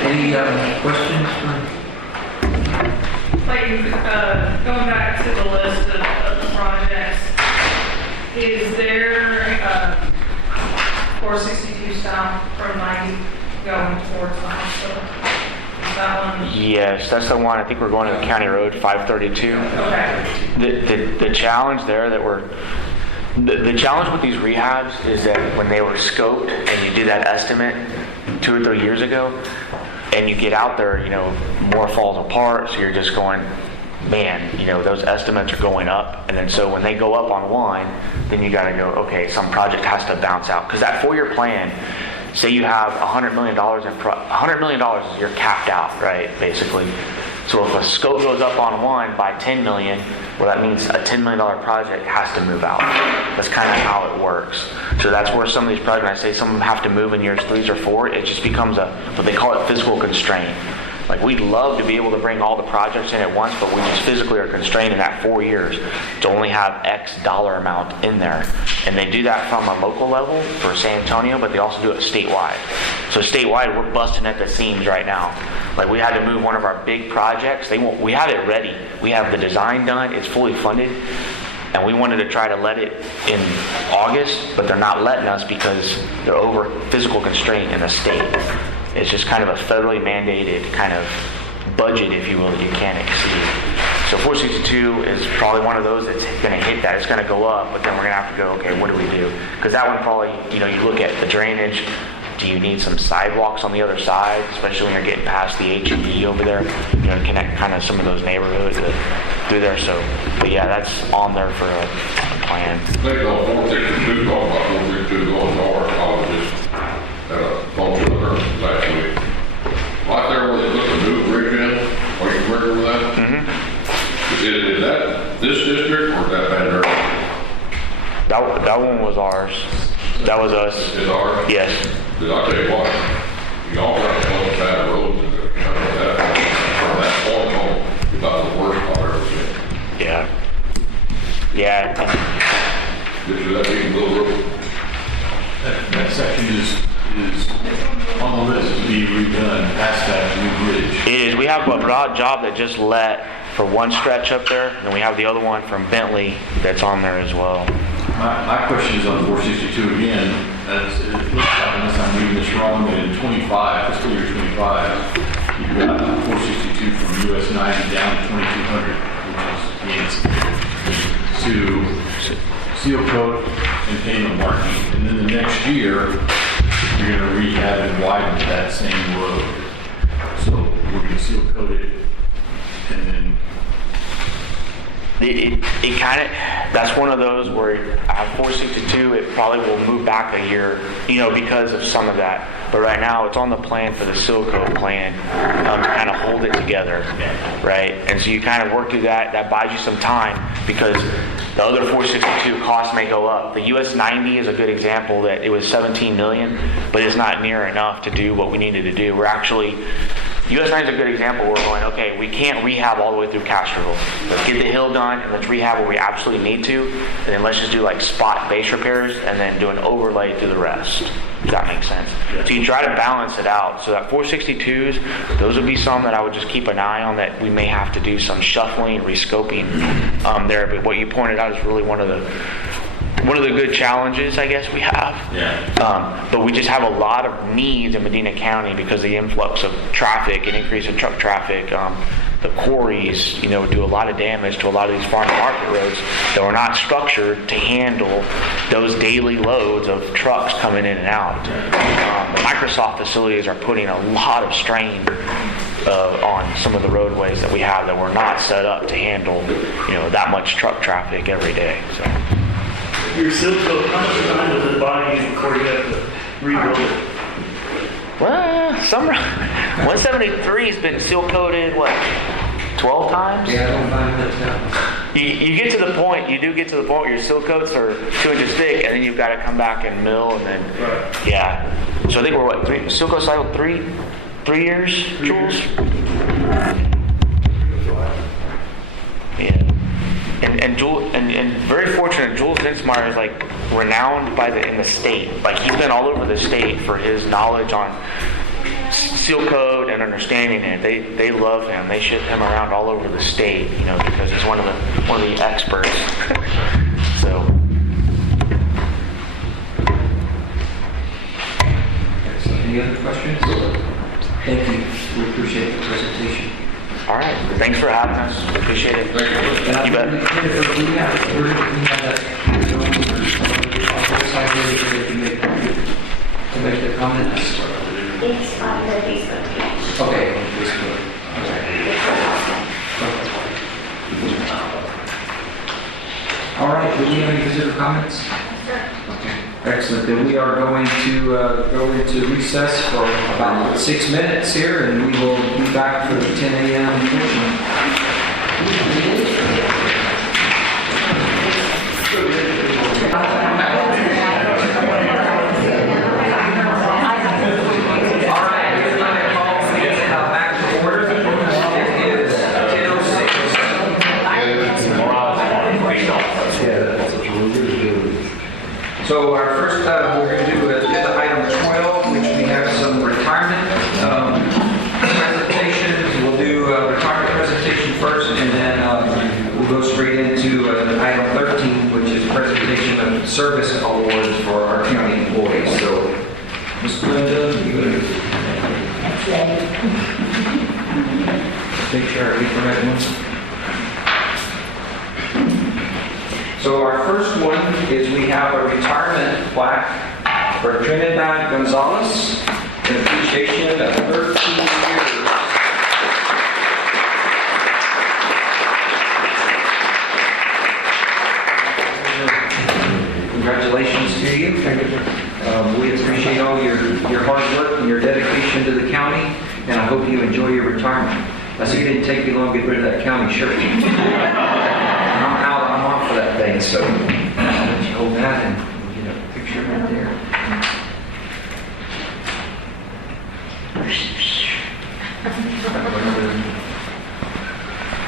Any questions? Going back to the list of the projects, is there 462 south from 90 going towards the hospital? Is that one? Yes, that's the one. I think we're going to the County Road 532. Okay. The challenge there the challenge with these rehabs is that when they were scoped and you did that estimate 2 or 3 years ago, and you get out there, more falls apart, so you're just going, man, those estimates are going up. And then so when they go up on one, then you got to go, okay, some project has to bounce out. Because that 4-year plan, say you have $100 million $100 million is you're capped out, right, basically. So if a scope goes up on one by 10 million, well, that means a $10 million project has to move out. That's kind of how it works. So that's where some of these projects, when I say some of them have to move in years 3 or 4, it just becomes what they call it fiscal constraint. Like, we'd love to be able to bring all the projects in at once, but we just physically are constrained in that 4 years to only have X dollar amount in there. And they do that from a local level for San Antonio, but they also do it statewide. So statewide, we're busting at the seams right now. Like, we had to move one of our big projects. We have it ready. We have the design done. It's fully funded. And we wanted to try to let it in August, but they're not letting us because they're over physical constraint in the state. It's just kind of a federally mandated kind of budget, if you will, that you can't exceed. So 462 is probably one of those that's going to hit that. It's going to go up, but then we're going to have to go, okay, what do we do? Because that one probably, you look at the drainage. Do you need some sidewalks on the other side, especially when you're getting past the H&E over there, to connect kind of some of those neighborhoods through there. So, but yeah, that's on there for a plan. I think on 462, talking about 462 going north, I was just at a function there last week. Right there where they put the new bridge in, are you familiar with that? Mm-hmm. Is that this district or is that Van That one was ours. That was us. Is ours? Yes. Because I'll tell you what, y'all got those bad roads in there. From that point home, about the worst I've ever seen. Yeah. Yeah. This is that big little road. That section is on the list to be redone past that new bridge. It is. We have a broad job that just let for one stretch up there, and then we have the other one from Bentley that's on there as well. My question is on 462 again. As it looks like, unless I'm reading this wrong, that in 25, fiscal year 25, you've got 462 from US 90 down to 2200, which is to seal coat and pavement marking. And then the next year, you're going to rehab and widen that same road. So we're going to seal coat it, and then it kind of, that's one of those where at 462, it probably will move back a year, because of some of that. But right now, it's on the plan for the Silco plan to kind of hold it together, right? And so you kind of work through that. That buys you some time because the other 462 costs may go up. The US 90 is a good example that it was 17 million, but it's not near enough to do what we needed to do. We're actually, US 9 is a good example where we're going, okay, we can't rehab all the way through Castroville. Let's get the hill done and let's rehab where we absolutely need to. And then let's just do like spot base repairs and then do an overlay through the rest. If that makes sense. So you try to balance it out. So that 462s, those would be some that I would just keep an eye on that we may have to do some shuffling, rescoping there. But what you pointed out is really one of the good challenges, I guess, we have. Yeah. But we just have a lot of needs in Medina County because of the influx of traffic and increase in truck traffic. The quarries, do a lot of damage to a lot of these farm market roads that were not structured to handle those daily loads of trucks coming in and out. The Microsoft facilities are putting a lot of strain on some of the roadways that we have that were not set up to handle, that much truck traffic every day. So. Your seal coat, how much time does it buy you before you have to rebuild it? Well, 173 has been seal coated, 12 times? Yeah, I don't find that. You get to the point, you do get to the point where your seal coats are 2 inches thick, and then you've got to come back and mill, and then, yeah. So I think we're seal coat cycle 3 years, Jules? Yeah. And very fortunate, Jules Dinsmeyer is like renowned in the state. Like he's been all over the state for his knowledge on seal code and understanding it. They love him. They ship him around all over the state, because he's one of the experts. So. Any other questions? Thank you. We appreciate the presentation. All right. Thanks for having us. Appreciate it. You bet. We have that to make the comments. It's on the Facebook page. Okay, on Facebook. Okay. All right, do we have any visitor comments? Okay, excellent. Then we are going to go into recess for about 6 minutes here, and we will be back for the 10 a.m. portion. So our first, we're going to do agenda item 12, which we have some retirement presentations. We'll do a retirement presentation first, and then we'll go straight into item 13, which is presentation of service awards for our county employees. So, Ms. Linda, you going to take care of the correct ones? So our first one is we have a retirement plaque for Trinidad Gonzalez in appreciation of 13 years. Congratulations to you. We appreciate all your hard work and your dedication to the county, and I hope you enjoy your retirement. I see it didn't take you long to get rid of that county shirt. I'm on for that thing, so I'll let you hold that and we'll get a picture right there.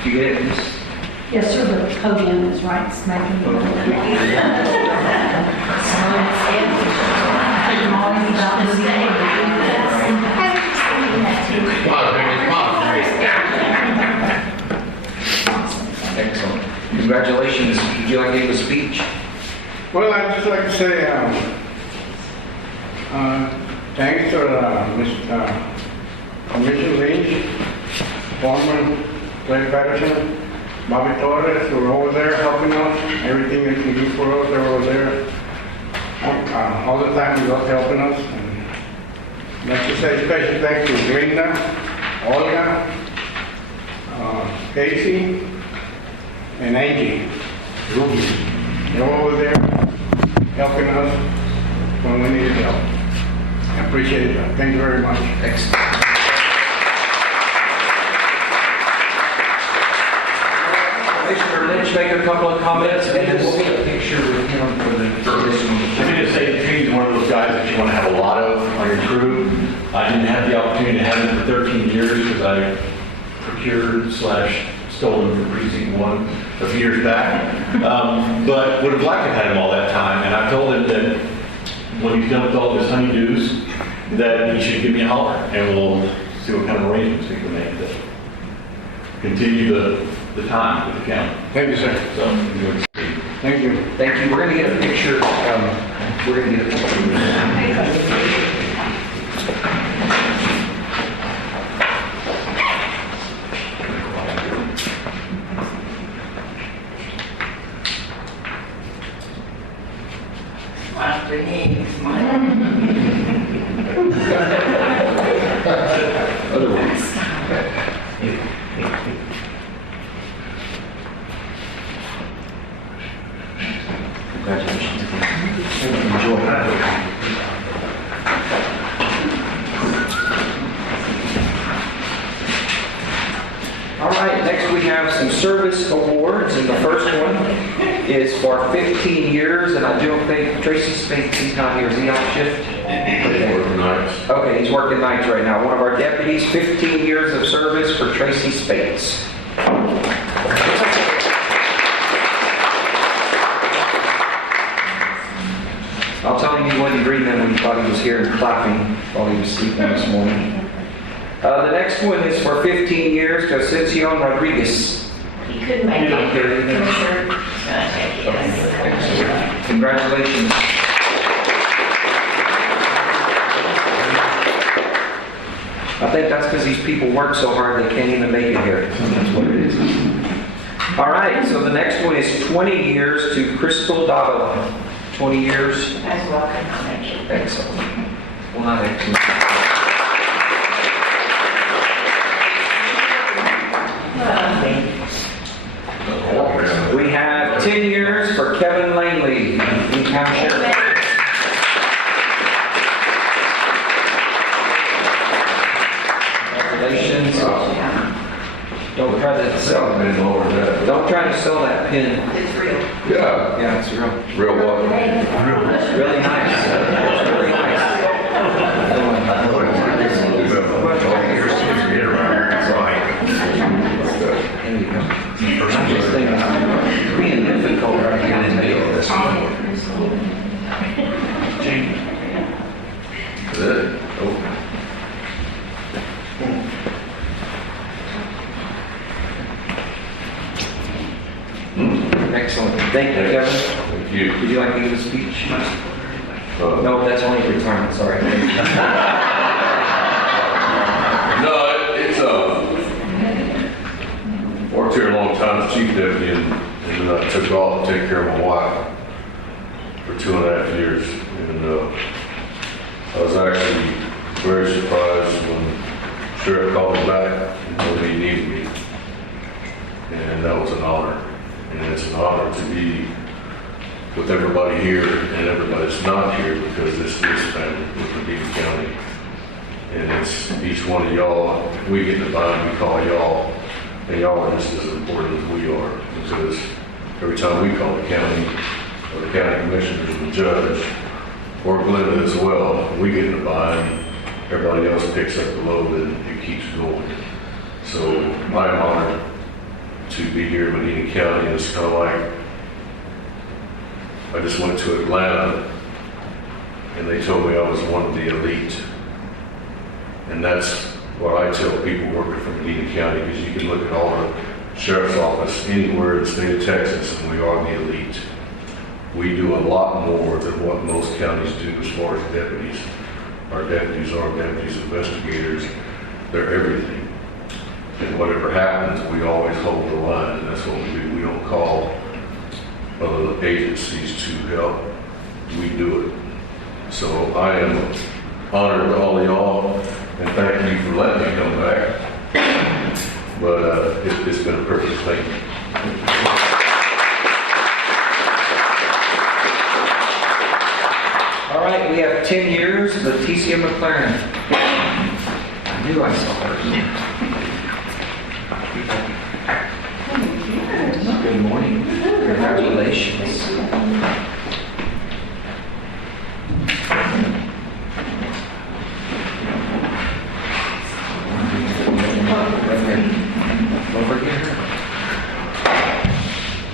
Did you get it, Miss? Yes, sir, the podium is right smack in the middle. Excellent. Congratulations. Would you like to give a speech? Well, I'd just like to say thanks to Commissioner Lynch, Foreman Clay Patterson, Bobby Torres, who were over there helping us. Everything they can do for us, they were over there all the time, helping us. And let's just say special thanks to Linda, Olga, Casey, and Angie. They were over there helping us when we needed help. I appreciate it. Thank you very much. Excellent. Commissioner Lynch, make a couple of comments, and then we'll get a picture with him for this one. I'm going to say he's one of those guys that you want to have a lot of on your crew. I didn't have the opportunity to have him for 13 years because I procured/stolen from precinct 1 a few years back. But would have liked to have had him all that time. And I told him that when he's done with all of his honeydews, that he should give me a holler, and we'll see what kind of arrangements we can make to continue the time with the county. Thank you, sir. So, thank you. Thank you. We're going to get a picture. We're going to get a picture. Otherwise. Congratulations again. Enjoy. All right, next we have some service awards, and the first one is for 15 years, and I don't think Tracy Spinks, he's not here. Is he off shift? Working nights. Okay, he's working nights right now. One of our deputies, 15 years of service for Tracy Spinks. I'll tell him he wasn't dreaming when he thought he was here and clapping while he was sleeping this morning. The next one is for 15 years to Ascension Rodriguez. He couldn't make it, Commissioner. Excellent. Congratulations. I think that's because these people work so hard they can't even make it here. That's what it is. All right, so the next one is 20 years to Crystal Davila. 20 years. That's welcome, thank you. Excellent. Well, not excellent. We have 10 years for for Kevin Langley, Lee County Sheriff. Congratulations. Don't try to sell it. Don't try to sell that pin. It's real. Yeah, Yeah, it's real. real what? Really nice. It's really nice. There you go. I'm just thinking, being difficult right here in the middle of this one. Is it? Oh. Excellent. Thank you, Kevin. Thank you. Would you like to give a speech? No, that's only retirement, sorry. No, it's worked here a long time as chief deputy, and then I took off to take care of my wife for 2.5 years. And I was actually very surprised when Sheriff called me back and told me he needed me. And that was an honor. And it's an honor to be with everybody here and everybody that's not here, because this is family with Medina County. And it's each one of y'all, we get the bond we call y'all, and y'all are just as important as we are, because every time we call the county, or the county commissioners and the judge, or Glenda as well, we get the bond, everybody else picks up the load and it keeps going. So I'm honored to be here in Medina County. It's kind of like, I just went to Atlanta and they told me I was one of the elite. And that's what I tell people working for Medina County, because you can look at all the sheriff's office anywhere in the state of Texas and we are the elite. We do a lot more than what most counties do as far as deputies. Our deputies are deputies, investigators, they're everything. And whatever happens, we always hold the line, and that's what we do. We don't call other agencies to help, we do it. So I am honored to all of y'all, and thank you for letting me come back. But it's been a privilege. Thank you. All right, we have 10 years, Leticia McLaren. I knew I saw her. Good morning. Congratulations. Over here.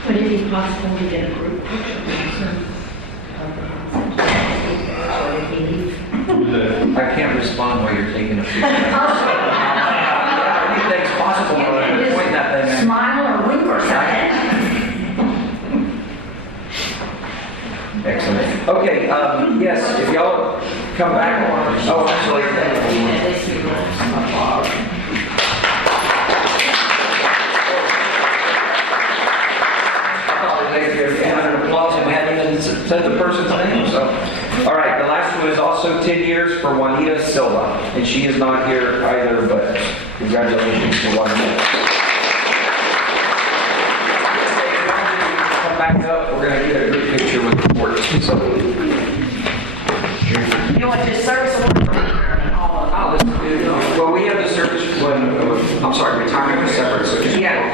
Would it be possible to get a group picture? I can't respond while you're taking a picture. Anything's possible when you're pointing that thing at. Smile or wink or something. Excellent. Okay, yes, if y'all come back on. Oh, actually. An applause, and we haven't even said the person's name, so. All right, the last one is also 10 years for Juanita Silva, and she is not here either, but congratulations to Juanita. Come back up, we're going to get a group picture with the board. So. You want to service award? Well, we have the service one, I'm sorry, retirement was separate, so just. Yeah.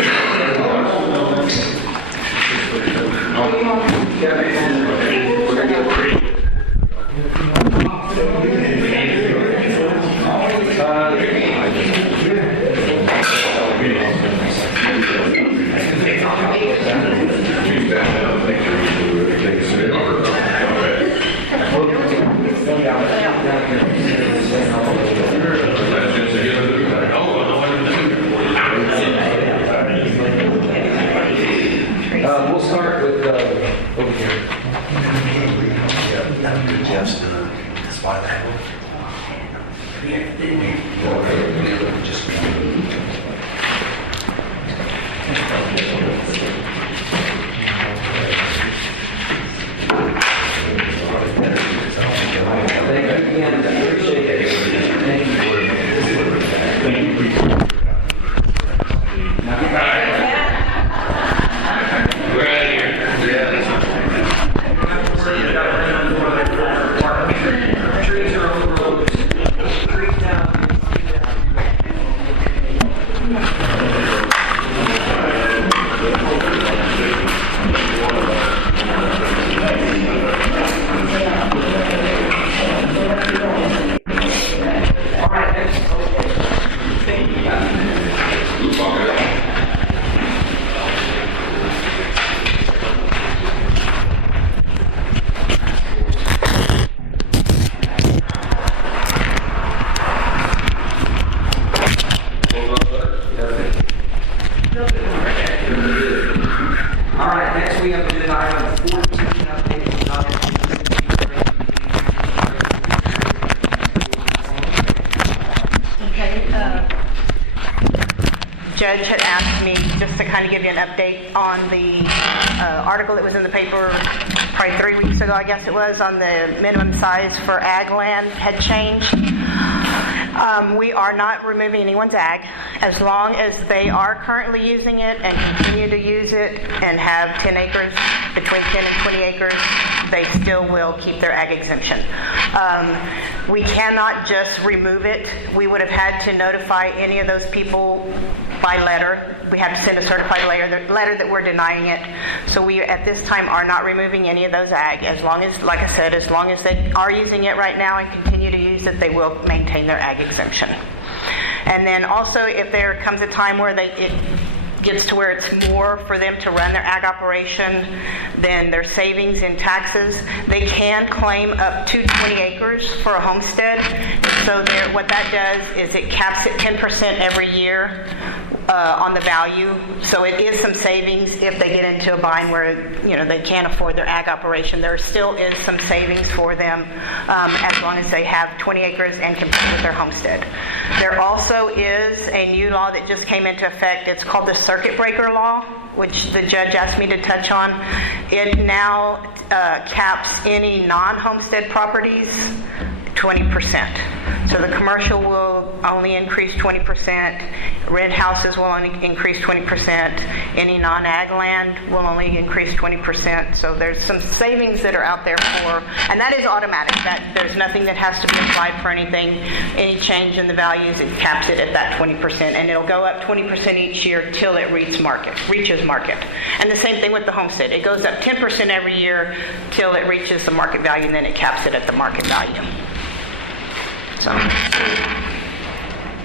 We'll start with over here. Jeff's gonna spot that. Thank you again, I appreciate it. Thank you. We're out of here. Yeah. All right, next we have agenda item 14, update on docket. Okay, Judge had asked me just to kind of give you an update on the article that was in the paper probably 3 weeks ago, I guess it was, on the minimum size for ag land had changed. We are not removing anyone's ag as long as they are currently using it and continue to use it and have 10 acres, between 10 and 20 acres, they still will keep their ag exemption. We cannot just remove it. We would have had to notify any of those people by letter. We had to send a certified letter that we're denying it. So we, at this time, are not removing any of those ag. As long as, like I said, as long as they are using it right now and continue to use it, they will maintain their ag exemption. And then also, if there comes a time where it gets to where it's more for them to run their ag operation than their savings in taxes, they can claim up to 20 acres for a homestead. So what that does is it caps it 10% every year on the value. So it is some savings if they get into a bind where they can't afford their ag operation. There still is some savings for them as long as they have 20 acres and can pay with their homestead. There also is a new law that just came into effect. It's called the circuit breaker law, which the judge asked me to touch on. It now caps any non-homestead properties 20%. So the commercial will only increase 20%, rent houses will only increase 20%, any non-ag land will only increase 20%. So there's some savings that are out there and that is automatic. That there's nothing that has to be applied for anything. Any change in the values, it caps it at that 20%, and it'll go up 20% each year till it reaches market. And the same thing with the homestead. It goes up 10% every year till it reaches the market value, and then it caps it at the market value.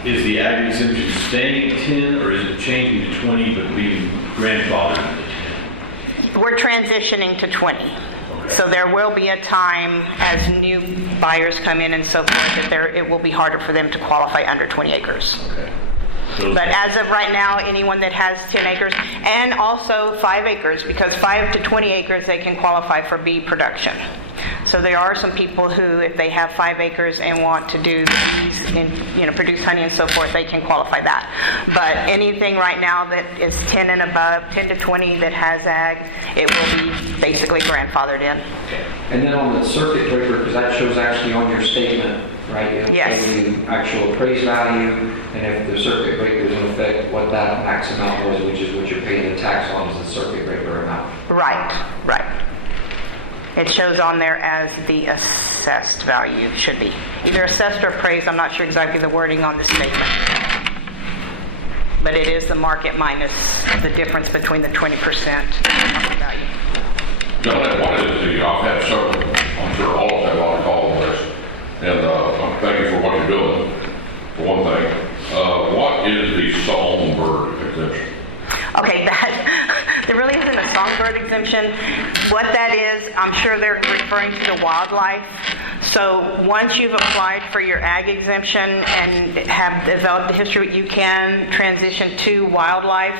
Is the ag exemption staying at 10 or is it changing to 20 but being grandfathered at 10? We're transitioning to 20. Okay. So there will be a time as new buyers come in and so forth that it will be harder for them to qualify under 20 acres. Okay. But as of right now, anyone that has 10 acres and also 5 acres, because 5 to 20 acres, they can qualify for bee production. So there are some people who, if they have 5 acres and want to do bees and produce honey and so forth, they can qualify that. But anything right now that is 10 and above, 10 to 20 that has ag, it will be basically grandfathered in. And then on the circuit breaker, because that shows actually on your statement, right? It'll Yes. show the actual appraised value, and if the circuit breaker is in effect, what that max amount was, which is what you're paying the tax on, is the circuit breaker amount. Right. It shows on there as the assessed value, should be. Either assessed or appraised, I'm not sure exactly the wording on the statement. But it is the market minus the difference between the 20% and the market value. John, what is I've had several, I'm sure all of them have a lot of calls on this, and thank you for what you're doing, for one thing. What is the songbird exemption? Okay, there really isn't a songbird exemption. What that is, I'm sure they're referring to the wildlife. So once you've applied for your ag exemption and have developed the history, you can transition to wildlife.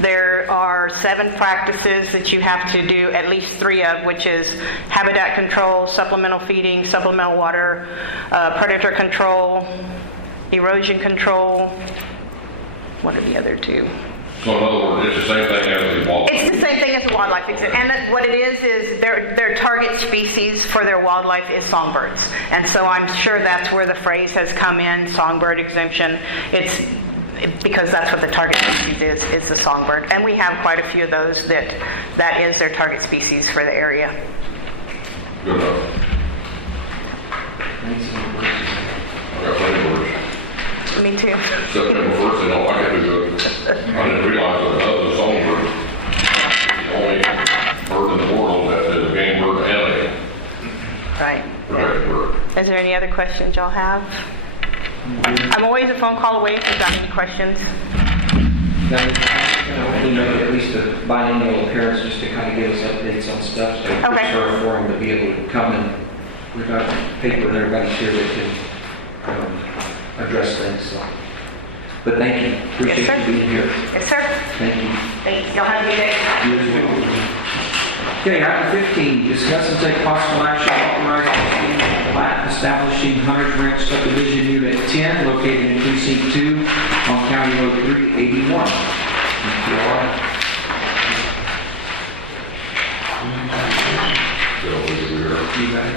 There are 7 practices that you have to do, at least 3 of, which is habitat control, supplemental feeding, supplemental water, predator control, erosion control. What are the other 2? So in other words, it's the same thing as the wildlife? It's the same thing as the wildlife exemption. And what it is their target species for their wildlife is songbirds. And so I'm sure that's where the phrase has come in, songbird exemption. It's because that's what the target species is the songbird. And we have quite a few of those that is their target species for the area. Good enough. I got plenty of words. Me too. September 1st, they don't like it too good. I didn't realize that the songbird is the only bird in the world that is a game bird and a Right. protected bird. Is there any other questions y'all have? I'm always a phone call away if you've got any questions. We make at least a biennial appearance just to kind of give us updates on stuff. So Okay. it's our forum to be able to come and we've got paper and everybody's here that can address things. So. But thank you. Appreciate Yes, sir. you being here. Yes, sir. Thank you. Thanks, y'all have a good day. Okay, item 15, discuss and take possible action authorizing the plat establishing Hunter's Ranch subdivision unit 10 located in precinct 2 on County Road 381. You got it?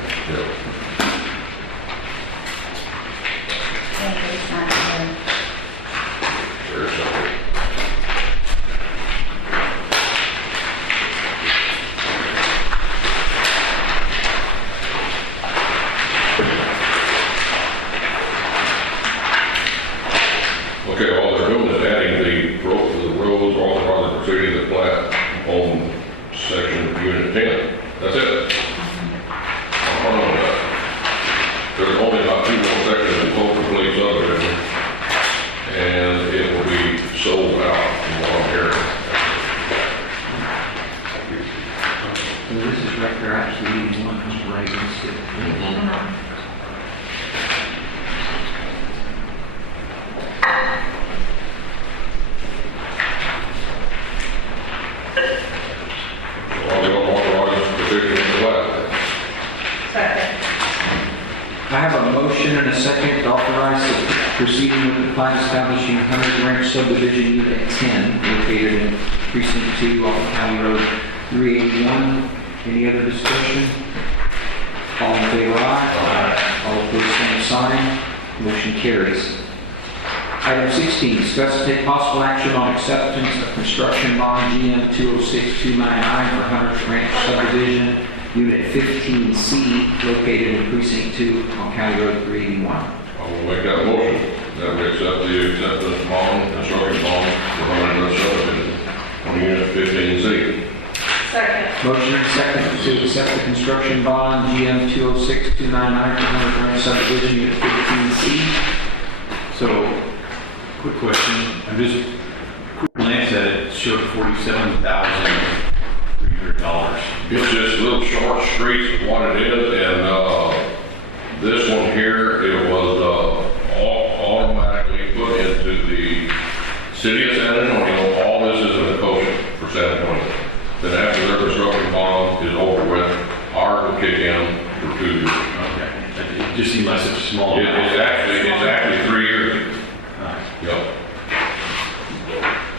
Okay, all they're doing is adding the roads authorizing proceeding the plat on section unit 10. That's it. I'm fine with that. There's only about 2 more sections in total complete subdivision, and it will be sold out from what I'm hearing. So this is right there, actually, one comes right against it. All the authorizing proceeding of the plat. Second. I have a motion and a second to authorize the proceeding with the plat establishing Hunter's Ranch subdivision unit 10 located in precinct 2 off County Road 381. Any other discussion? All in favor, aye. All opposed, same sign. Motion carries. Item 16, discuss and take possible action on acceptance of construction bond GM 206299 for Hunter's Ranch subdivision unit 15C located in precinct 2 on County Road 381. I will make that motion that we accept the acceptance bond, construction bond for Hunter's Ranch subdivision on unit 15C. Second. Motion and second to accept the construction bond GM 206299 for Hunter's Ranch subdivision unit 15C. So, quick question, I'm just, quick glance at it, showed $47,300. It's just little short streets of what it is, and this one here, it was automatically put into the city of San Antonio. All this is in the code for San Antonio. Then after their construction bond is over with, ours will kick in for 2 years. Okay, it just seemed like such a small amount. It's actually 3 years. Yep.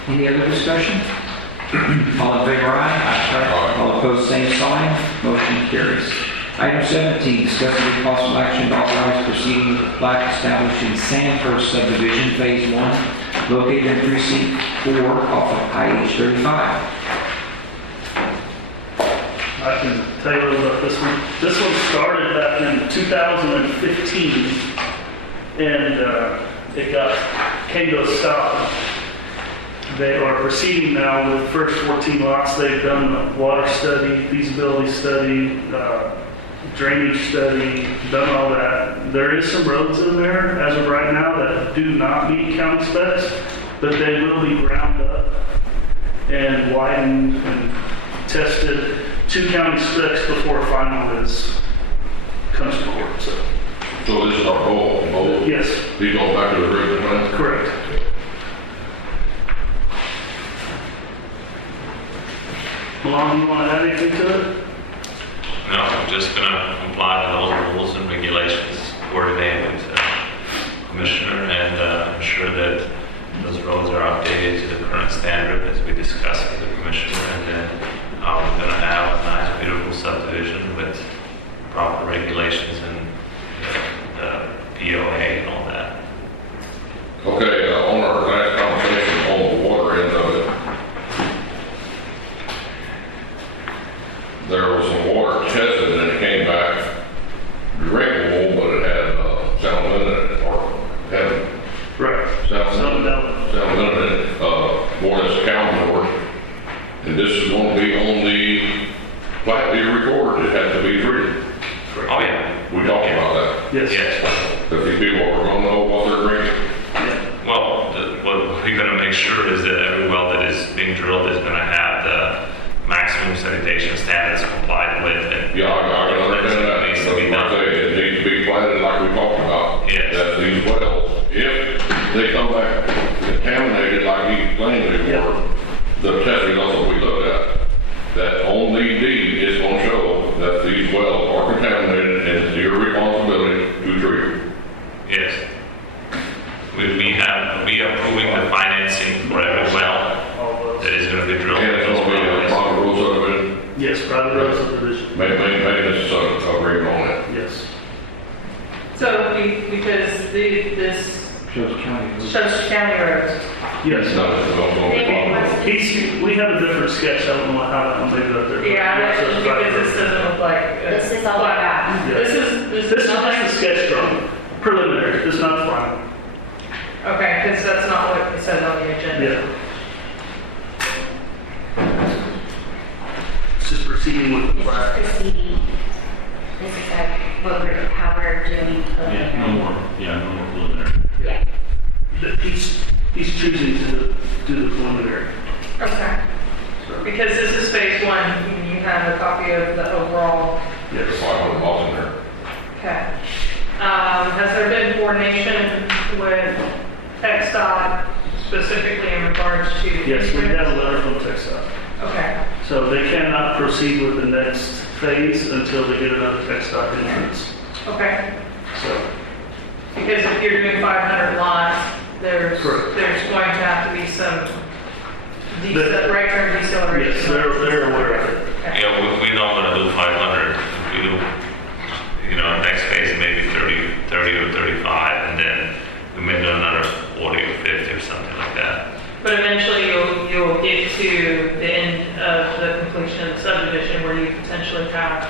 Any other discussion? All in favor, aye. Aye. All opposed, same sign. Motion carries. Item 17, discuss and take possible action to authorize proceeding with the plat establishing Sandhurst subdivision phase 1 located in precinct 4 off of I-35. I can tell you a little about this one. This one started back in 2015, and it came to a stop. They are proceeding now with the first 14 lots. They've done a water study, feasibility study, drainage study, done all that. There is some roads in there as of right now that do not meet county specs, but they will be ground up and widened and tested to county specs before final comes to court. So this is our goal. Yes. These go back to the original plan? Correct. Malone, you want to add anything to it? No, I'm just going to comply to those rules and regulations coordinated with the commissioner and ensure that those roads are updated to the current standard as we discussed with the commissioner. And then we're going to have a nice, beautiful subdivision with proper regulations and the POA and all that. Okay, on our last conversation on the water end of it, there was some water tested and it came back drinkable, but it had salmonella in it, or had salmonella in it, more or less cow manure. And this is going to be on the plat be recorded, it has to be treated. Oh, yeah. We talked about that. Yes. Yes. That these people are going to know what they're drinking. Well, what we're going to make sure is that every well that is being drilled is going to have the maximum sanitation standards complied with. And Yeah, I can understand that. Needs to be done. It needs to be planted like we talked about. Yes. That these wells, if they come back contaminated like he claimed they were, the test the deed, it's gonna show that these wells are contaminated and it's your responsibility to treat them. Yes. We are approving the financing for every well that is going to be drilled. And it's gonna be a proper rule subdivision. Yes, private road subdivision. Make this agreement on that. Yes. So because this Shows county. Shows county roads. Yes. No, it's gonna be. We have a different sketch, I don't know how that one made it up there. Yeah, because this doesn't look like. This is all I got. Yes. This This is just a sketch drawing, preliminary, it's not final. Okay, because that's not what it says on the agenda. Yeah. It's just proceeding with the This is plat. proceeding. This is how we're doing. Yeah, no more preliminary. Yeah. He's choosing to do the preliminary. Okay. So, Because this is phase one, you have a copy of the overall. yes. 500 bucks in there. Okay. Has there been coordination with TxDOT specifically in regards to? Yes, we have a letter from TxDOT. Okay. So they cannot proceed with the next phase until they get another TxDOT entrance. Okay. So, Because if you're doing 500 lots, there's Correct. going to have to be some The- right turn deceleration. yes, they're aware of it. Okay. Yeah, we're not going to do 500. We do, next phase maybe 30 or 35, and then we may do another 40 or 50 or something like that. But eventually you'll get to the end of the completion of the subdivision where you potentially have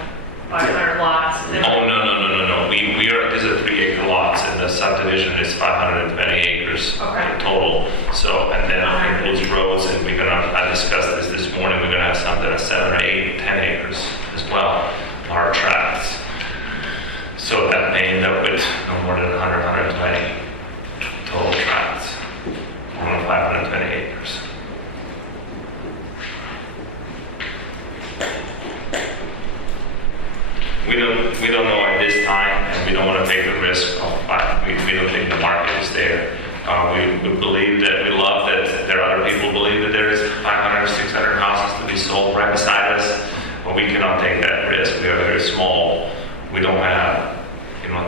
500 lots. Oh, no. These are 3-acre lots, and the subdivision is 520 acres Okay. total. So, and then it includes roads, and I discussed this morning, we're gonna have some that are 7 or 8, 10 acres as well, our tracts. So that may end up with no more than 100, 120 total tracts, on 520 acres. We don't know at this time, and we don't want to take the risk of, we don't think the market is there. We believe that, we love that there are other people believe that there is 500 or 600 houses to be sold right beside us, but we cannot take that risk. We are very small. We don't have,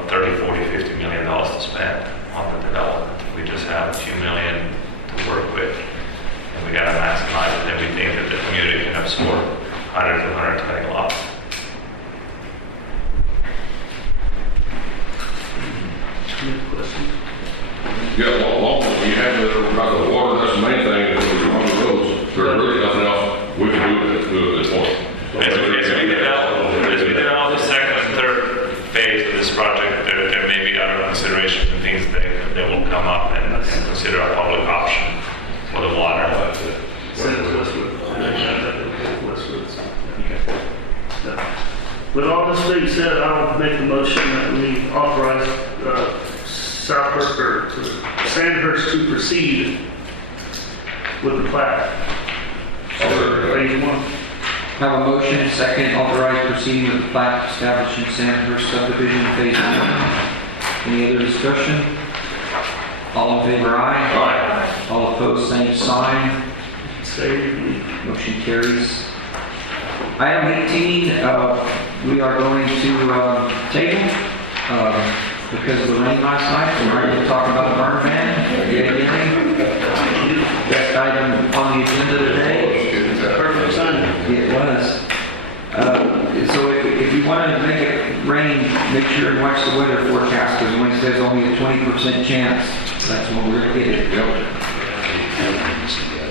30, 40, 50 million dollars to spend on the development. We just have a few million to work with, and we got to maximize it, and we think that the community can absorb 100 to 120 lots. Any questions? Yeah, well, long as you have about the water, that's the main thing, is on the roads. There's really nothing else we can do at this point. As we develop the second and third phase of this project, there may be other considerations and things that will come up and consider a public option for the water. Send it to Westwood. Westwood. With all this being said, I'll make the motion that we authorize Sandhurst to proceed with the plat. Phase one. Have a motion, second, authorize proceeding with the plat establishing Sandhurst subdivision phase 1. Any other discussion? All in favor, aye. Aye. All opposed, same sign. Say, Motion carries. Item 18, we are going to table because of the rain last night. We're going to talk about the burn ban. Best item on the agenda today. perfect timing. It was. So if you want to make it rain, make sure and watch the weather forecast, because when it says only a 20% chance, that's when we're going to get it.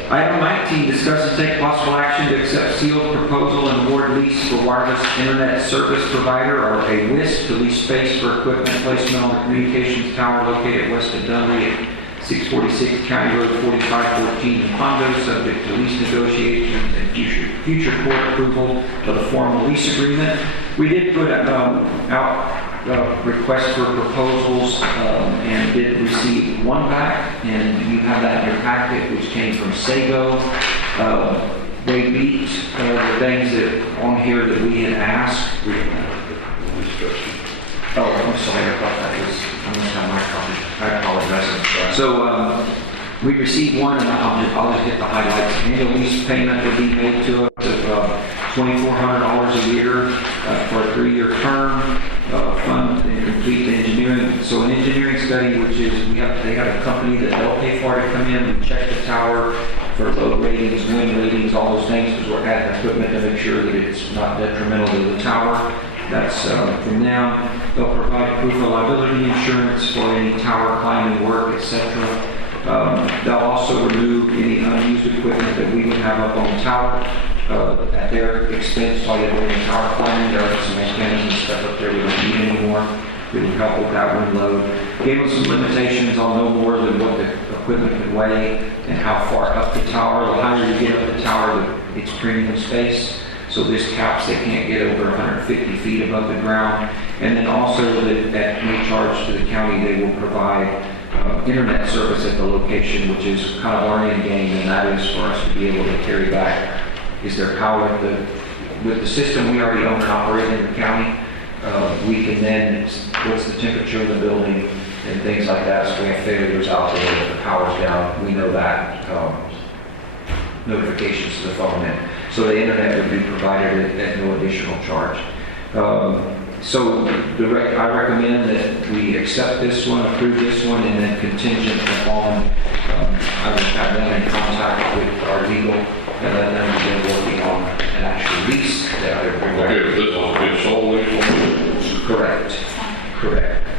Item 19, discuss and take possible action to accept sealed proposal and award lease for wireless internet service provider, or a WISP, to lease space for equipment placement on the communications tower located west of Dunley at 646 County Road 4514 in Hondo, subject to lease negotiations and future court approval of the formal lease agreement. We did put out request for proposals and did receive one back, and you have that in your packet, which came from Sago. They beat the things that on here that we had asked. Oh, I'm sorry, I thought that was, I must have my copy. I apologize. So we received one, and I'll just hit the highlights. Annual lease payment will be made to us of $2,400 a year for a 3-year term, fund and complete the engineering. So an engineering study, which is, they have a company that they'll pay for to come in and check the tower for load ratings, wind ratings, all those things, because we're adding equipment to make sure that it's not detrimental to the tower. That's from them. They'll provide proof of liability insurance for any tower climbing work, etc. They'll also remove any unused equipment that we would have up on the tower at their expense while you're doing tower climbing. There are some antennas and stuff up there we don't need anymore. It would help with that wind load. Gave them some limitations on no more than what the equipment can weigh and how far up the tower. The higher you get up the tower, it's premium space. So this caps, they can't get over 150 feet above the ground. And then also that at no charge to the county, they will provide internet service at the location, which is kind of our end game, and that is for us to be able to carry back. Is there power with the system we already own and operate in the county? We can then, what's the temperature of the building and things like that. So we have failures out there, if the power's down, we know that. Notifications to the phone in. So the internet would be provided at no additional charge. So I recommend that we accept this one, approve this one, and then contingent upon, I would have them in contact with our legal, and let them begin working on an actual lease that I would bring back. Okay, this will be solely for... Correct.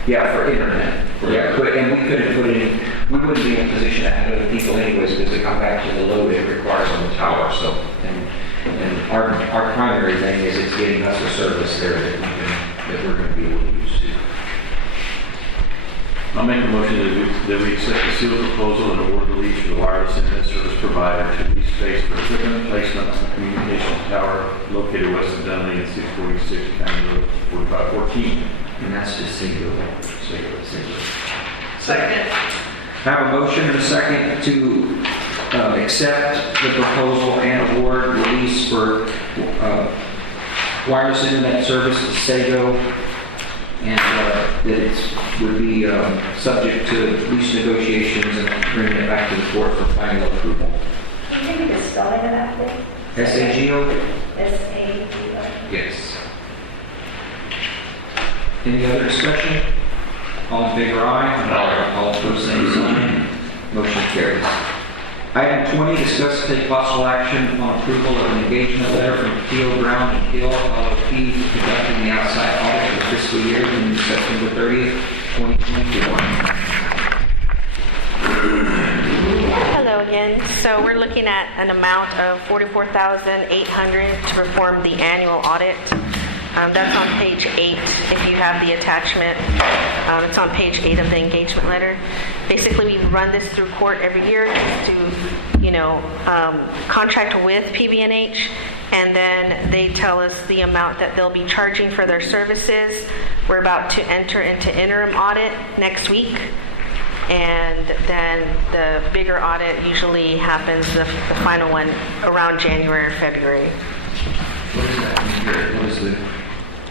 Yeah, for internet. Yeah, and we couldn't put in, we wouldn't be in a position to add other people anyways, because they come back to the load it requires on the tower. So, and our primary thing is it's getting us a service there that we're going to be able to use too. I'll make a motion that we accept the sealed proposal and award the lease for the wireless internet service provider to lease space for equipment placement on the communications tower located west of Dunley at 646 County Road 4514. And that's just single. Second. Have a motion and a second to accept the proposal and award release for wireless internet service to Sago, and that it would be subject to lease negotiations and bringing it back to the court for final approval. Can you give me the spelling of that, please? SAGO? S-A-G-O. Yes. Any other discussion? All in favor, aye. Aye. All opposed, same sign. Motion carries. Item 20, discuss and take possible action on approval of an engagement letter from Keel, Brown & Hill LLP conducting the outside audit for fiscal year ending September 30th, 2021. Hello again. So we're looking at an amount of $44,800 to perform the annual audit. That's on page 8 if you have the attachment. It's on page 8 of the engagement letter. Basically, we run this through court every year just to, contract with PB&H, and then they tell us the amount that they'll be charging for their services. We're about to enter into interim audit next week, and then the bigger audit usually happens, the final one, around January or February. What is that? What is the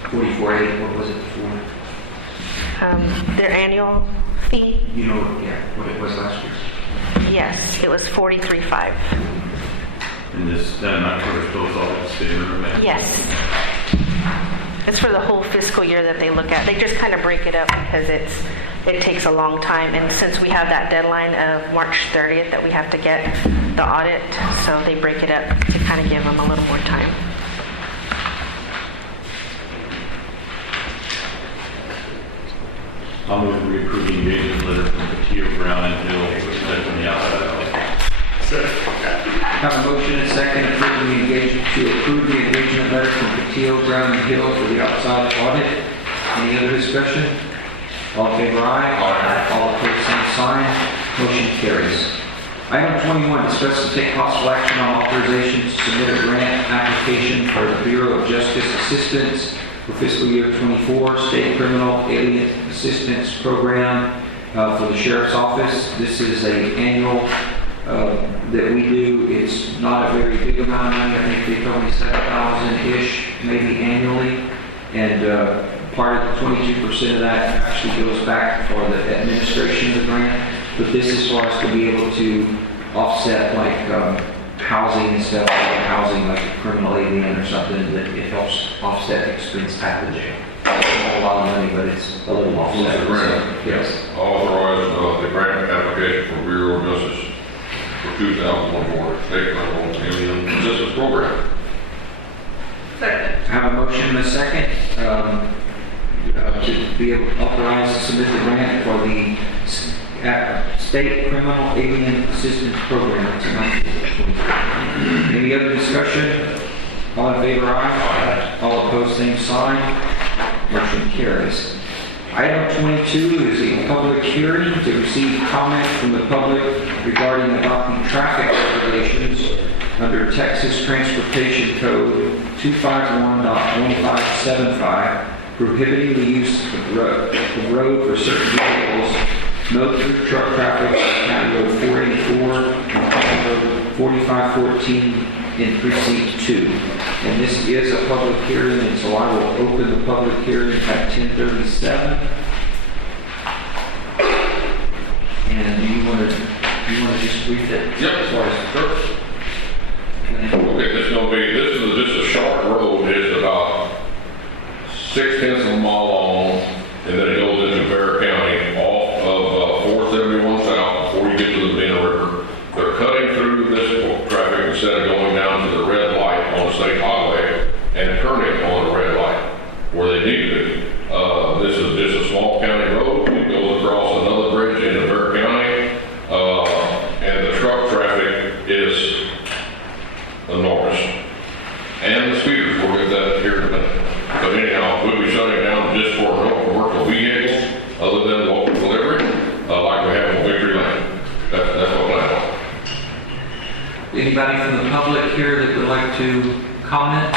44.8? What was it before? Their annual fee? What it was last year? Yes, it was $43,500. And that amount covers both audits, the interim and... Yes. It's for the whole fiscal year that they look at. They just kind of break it up because it takes a long time. And since we have that deadline of March 30th that we have to get the audit, so they break it up to kind of give them a little more time. I'll move to approve the engagement letter from Keel, Brown & Hill from the outside audit. Have a motion and second to approve the engagement letter from Patil, Brown & Hill for the outside audit. Any other discussion? All in favor, aye. All opposed, same sign. Motion carries. Item 21, discuss and take possible action on authorization to submit a grant application for the Bureau of Justice Assistance for fiscal year 24, State Criminal Alien Assistance Program for the Sheriff's Office. This is an annual that we do. It's not a very big amount of money. I think they told me $7,000-ish maybe annually, and part of the 22% of that actually goes back for the administration of the grant. But this is for us to be able to offset like housing and stuff, housing like a criminal alien or something, that it helps offset expense at the jail. It's not a lot of money, but it's a little offset. It's a grant. So, yes. Authorize the grant application for Bureau of Justice for 2014 State Criminal Alien Assistance Program. Second. I have a motion and a second to be authorized to submit the grant for the State Criminal Alien Assistance Program. Any other discussion? All in favor, aye. All opposed, same sign. Motion carries. Item 22 is a public hearing to receive comment from the public regarding adopting traffic regulations under Texas Transportation Code 251.1575, prohibiting the use of the road for certain vehicles, no through truck traffic on County Road 484 and County Road 4514 in Precinct 2. And this is a public hearing, and so I will open the public hearing at 10:37. And do you want to just read it? Yep. As far as first? Okay, this is just a short road. It's about 0.6 of a mile long, and then it goes into Bear County off of 471 South before you get to the Medina River. They're cutting through this traffic instead of going down to the red light on the state highway and turning on the red light where they need to. This is just a small county road. It goes across another bridge into Bear County, and the truck traffic is enormous. And the speeders, we'll get that here in a minute. But anyhow, we'll be shutting down just for commercial vehicles other than local delivery, like we have in Victory Lane. That's what I want. Anybody from the public here that would like to comment?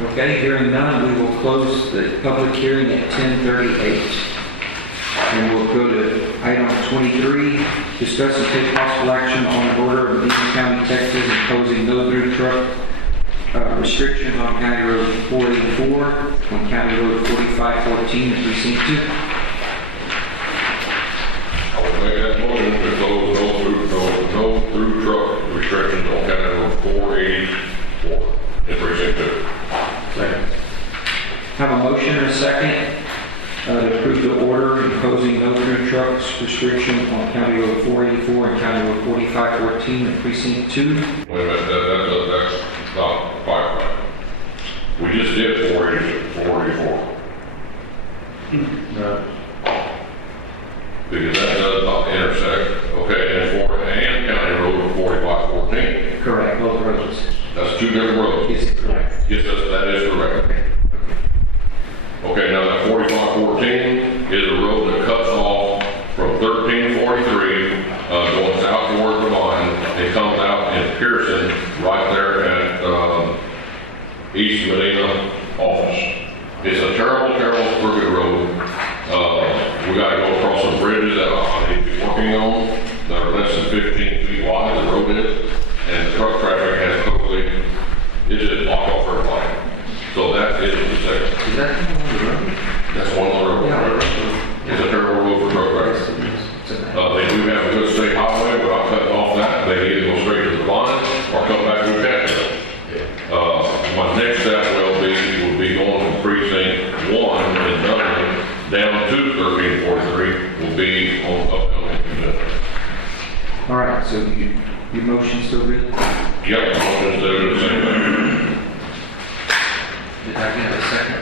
Okay, hearing none, we will close the public hearing at 10:38. And we'll go to item 23, discuss and take possible action on an order of Medina County, Texas, imposing no through truck restriction on County Road 484, on County Road 4514 in Precinct 2. I will make that motion to close no through truck restrictions on County Road 484 in Precinct 2. Second. Have a motion and a second to approve the order imposing no through trucks restriction on County Road 484 and County Road 4514 in Precinct 2. Wait a minute, that's not quite right. We just did 484. No. Because that does not intersect, okay, and County Road 4514. Correct, both roads. That's two different roads. Is it correct? Yes, that is correct. Okay, now that 4514 is a road that cuts off from 1343, going south toward the line. It comes out in Pearson, right there at East Medina office. It's a terrible, terrible crooked road. We gotta go across some bridges that I need to be working on that are less than 15 feet wide, the road is, and the truck traffic has totally, it just blocked off her line. So that is the section. Is that the road? That's one of the roads. Yeah. It's a terrible road for truck drivers. They do have a good state highway, but I'm cutting off that. They either go straight to the line or come back to the county. My next step will be going from precinct 1 in Dunn down to 1343 will be on upcoming agenda. All right, so your motion still good? Yep, motion's there to the same thing. Did I get a second?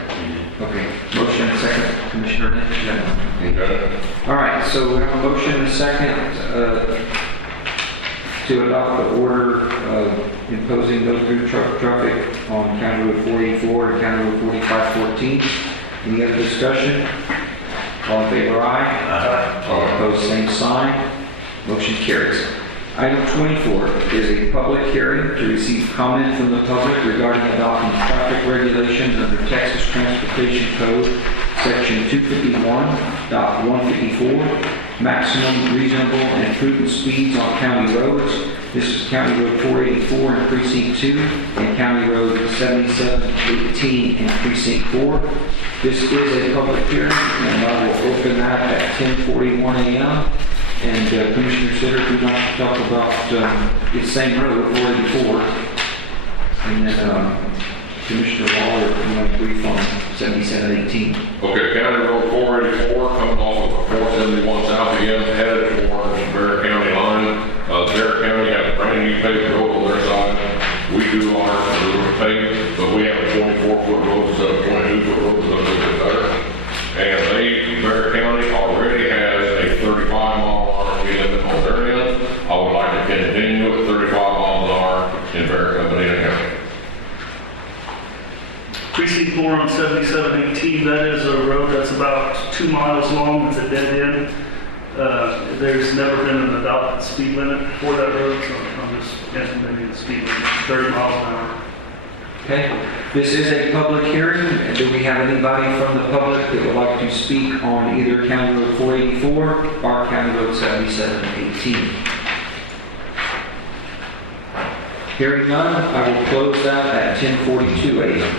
Okay, motion and second, Commissioner Lynch? Yeah. Okay. All right, so we have a motion and a second to adopt the order imposing no through truck traffic on County Road 484 and County Road 4514. Any other discussion? All in favor, aye. All opposed, same sign. Motion carries. Item 24 is a public hearing to receive comment from the public regarding adopting traffic regulations under Texas Transportation Code, Section 251.154, maximum reasonable and prudent speeds on county roads. This is County Road 484 in Precinct 2 and County Road 7718 in Precinct 4. This is a public hearing, and I will open that at 10:41 a.m. And Commissioner Sitter, we'd like to talk about the same road, 484. And then Commissioner Waller, you want to brief on 7718. Okay, County Road 484 coming off of 471 south again, headed towards Bear County line. Bear County has a brand new paved road on their side. We do ours a little paved, but we have a 24-foot road instead of 22-foot road, so it's a bit better. And Bear County already has a 35-mile-an-hour speed limit on their end. I would like to continue at 35 miles an hour in Medina County. Precinct 4 on 7718, that is a road that's about 2 miles long. It's a dead end. There's never been an adopted speed limit for that road, so I'm just implementing the speed limit, 30 miles an hour. Okay, this is a public hearing. Do we have anybody from the public that would like to speak on either County Road 484 or County Road 7718? Hearing none, I will close that at 10:42 a.m.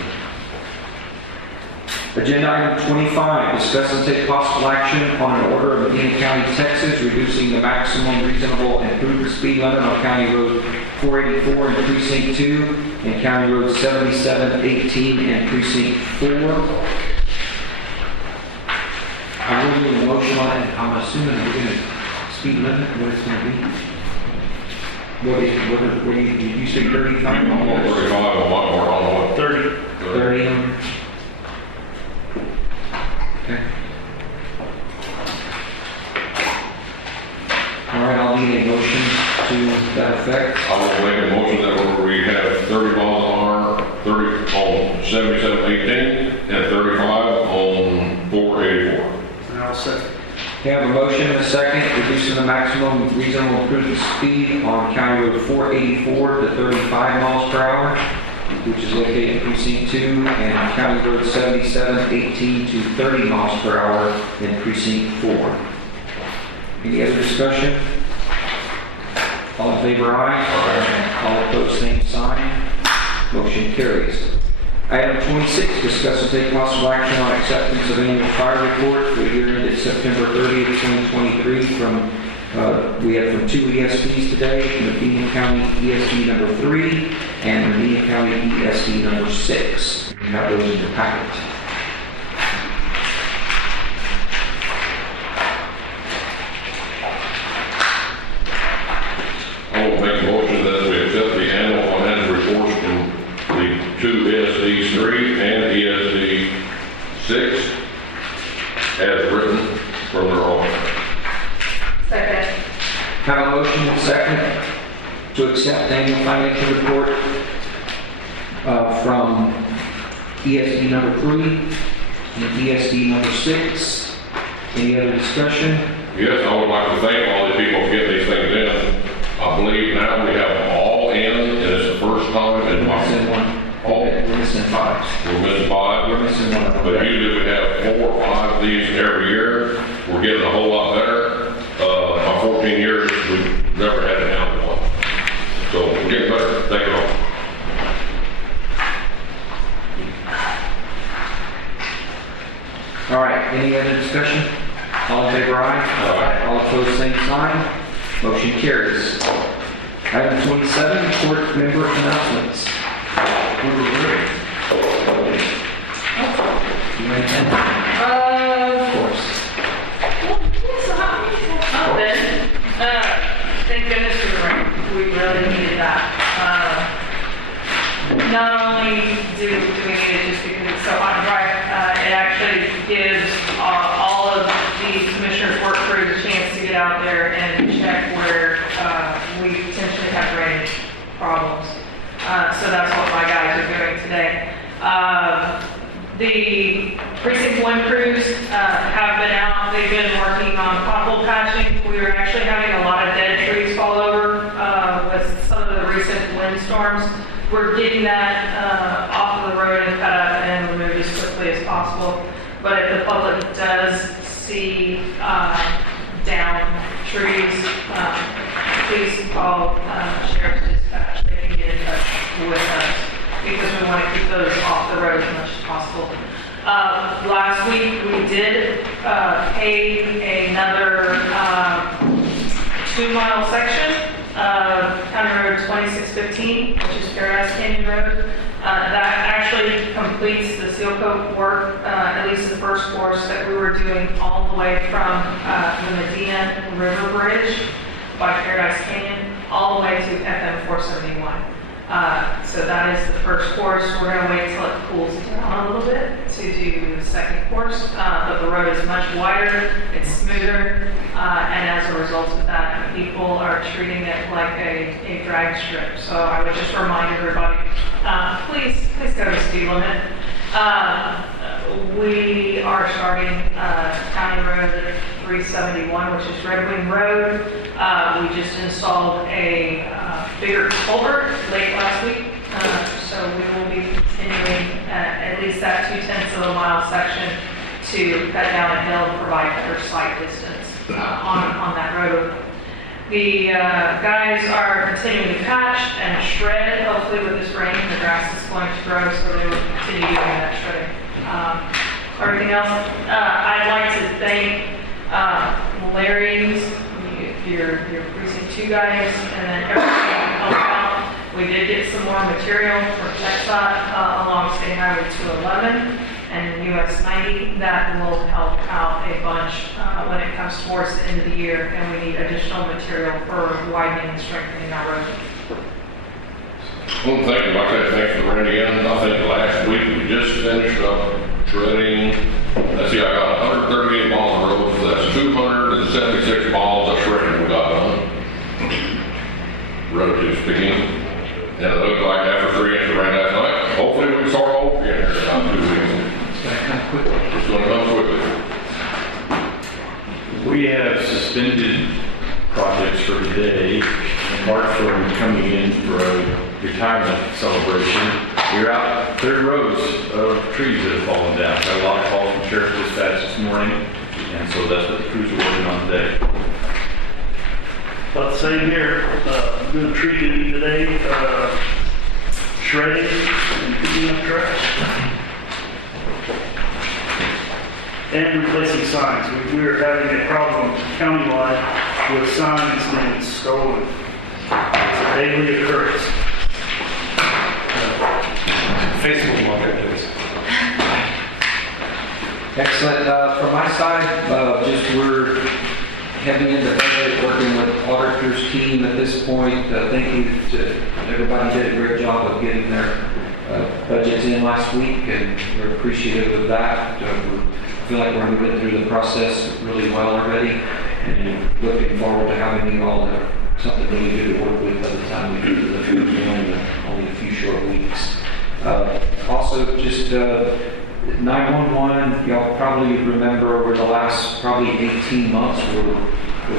Agenda item 25, discuss and take possible action on an order of Medina County, Texas, reducing the maximum reasonable and approved speed limit on County Road 484 in Precinct 2 and County Road 7718 in Precinct 4. I will need a motion on it. I'm assuming we're going to speed limit, what it's going to be. What did you say, 35? I'm on 35, a lot more on what? 30. 30. Okay. All right, I'll need a motion to that effect. I will make a motion that we have 30 miles an hour, 30 on 7718 and 35 on 484. And I'll second. We have a motion and a second, reducing the maximum reasonable approved speed on County Road 484 to 35 miles per hour, which is located in Precinct 2, and County Road 7718 to 30 miles per hour in Precinct 4. Any other discussion? All in favor, aye. Aye. All opposed, same sign. Motion carries. Item 26, discuss and take possible action on acceptance of annual fire report for the year ended September 30th, 2023 from we have from 2 ESPs today, Medina County ESP number 3 and Medina County ESP number 6. You have those in your packet. I will make a motion that we accept the annual financial reports from the 2 ESD 3 and ESD 6 as written from their office. Second. Have a motion and second to accept the annual financial report from ESD number 3 and ESD number 6. Any other discussion? Yes, I would like to thank all the people for getting these things in. I believe now we have them all in, and it's the first time in my... We're missing one. Oh, We're missing 5. we're missing 5. We're missing one of them. But usually we have 4 or 5 of these every year. We're getting a whole lot better. My 14 years, we've never had it down to 1. So we're getting better. Thank you all. All right, any other discussion? All in favor, aye. Aye. All opposed, same sign. Motion carries. Item 27, court member announcements. You may attend. Of course. Thank goodness we were right. We really needed that. Not only do we need it just because it's so hot and dry, it actually gives all of the commissioners' work crew the chance to get out there and check where we potentially have drainage problems. So that's what my guys are doing today. The Precinct 1 crews have been out. They've been working on pothole patching. We were actually having a lot of dead trees fall over with some of the recent windstorms. We're getting that off of the road and cut up and removed as quickly as possible. But if the public does see down trees, please call Sheriff's Dispatch. They can get in touch with us because we want to keep those off the road as much as possible. Last week we did pay another 2-mile section of County Road 2615, which is Paradise Canyon Road. That actually completes the seal coat work, at least the first course that we were doing all the way from the Medina River Bridge by Paradise Canyon, all the way to FM 471. So that is the first course. We're going to wait till it cools down a little bit to do the second course. But the road is much wider, it's smoother, and as a result of that, people are treating it like a drag strip. So I would just remind everybody, please go to speed limit. We are starting County Road 371, which is Red Wing Road. We just installed a bigger culvert late last week, so we will be continuing at least that 0.2 of a mile section to cut down a hill and provide better sight distance on that road. The guys are continuing to patch and shred. Hopefully with this rain, the grass is going to grow, so they will continue doing that shredding. Everything else, I'd like to thank Larry's, your precinct 2 guys, and then everybody that helped out. We did get some more material from TxDOT along State Highway 211 and US 90 that will help out a bunch when it comes towards the end of the year, and we need additional material for widening and strengthening our road. One thing, like I said, thanks to Randy Allen. I think last week we just finished up shredding. Let's see, I got 138 miles of road, so that's 276 miles of shredding we got done. Relative speaking. And it looked like after 3 inches of rain last night, hopefully we can start all over again here in about 2 weeks. It's going to come quickly. We have suspended projects for today, apart from coming in for a retirement celebration. We're out clearing roads of trees that have fallen down. Got a lot of calls from Sheriff Dispatch this morning, and so that's what the crews are working on today. About the same here, doing tree duty today, shredding and picking up trash. And replacing signs. We are having a problem countywide with signs being stolen. It's a daily occurrence. Facebook marketplace. Excellent. From my side, just we're heading into budget, working with auditor's team at this point. Thank you to everybody. Did a great job of getting their budgets in last week, and we're appreciative of that. I feel like we're moving through the process really well already, and looking forward to having you all something really good to work with by the time we get to the food in only a few short weeks. Also, just 911, y'all probably remember over the last probably 18 months where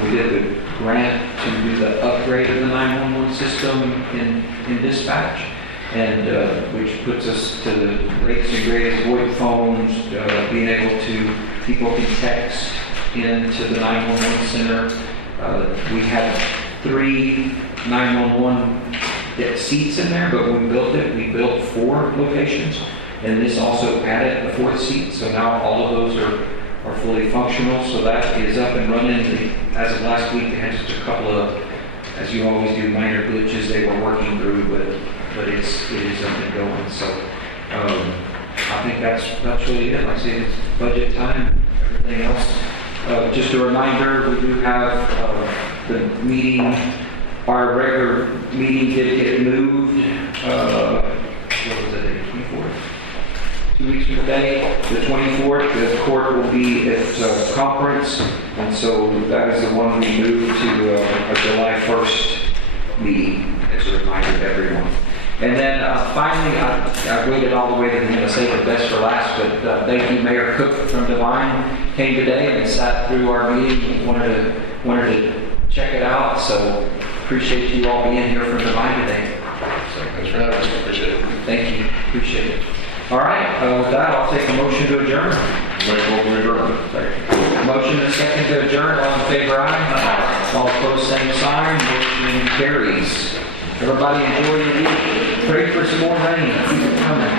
we did the grant to do the upgrade of the 911 system in dispatch, and which puts us to the latest and greatest VoIP phones, being able to, people can text into the 911 center. We had 3 911 seats in there, but when we built it, we built 4 locations, and this also added a 4th seat, so now all of those are fully functional, so that is up and running. As of last week, they had just a couple of, as you always do, minor glitches they were working through, but it is up and going. So I think that's really it. Like I say, it's budget time. Everything else, just a reminder, we do have the meeting. Our regular meeting did get moved. What was the date? 24th. 2 weeks from today, the 24th. The court will be at conference, and so that is the one we moved to a July 1st meeting, as a reminder to everyone. And then finally, I waited all the way to the end to save the best for last, but thank you, Mayor Cook from Divine came today and sat through our meeting, wanted to check it out, so appreciate you all being here from Divine today. So thanks for having us. Appreciate it. Thank you, appreciate it. All right, with that, I'll take a motion to adjourn. Motion and second to adjourn. All in favor, aye. All opposed, same sign. Motion carries. Everybody enjoy your week. Pray for some more rain. Keep it coming.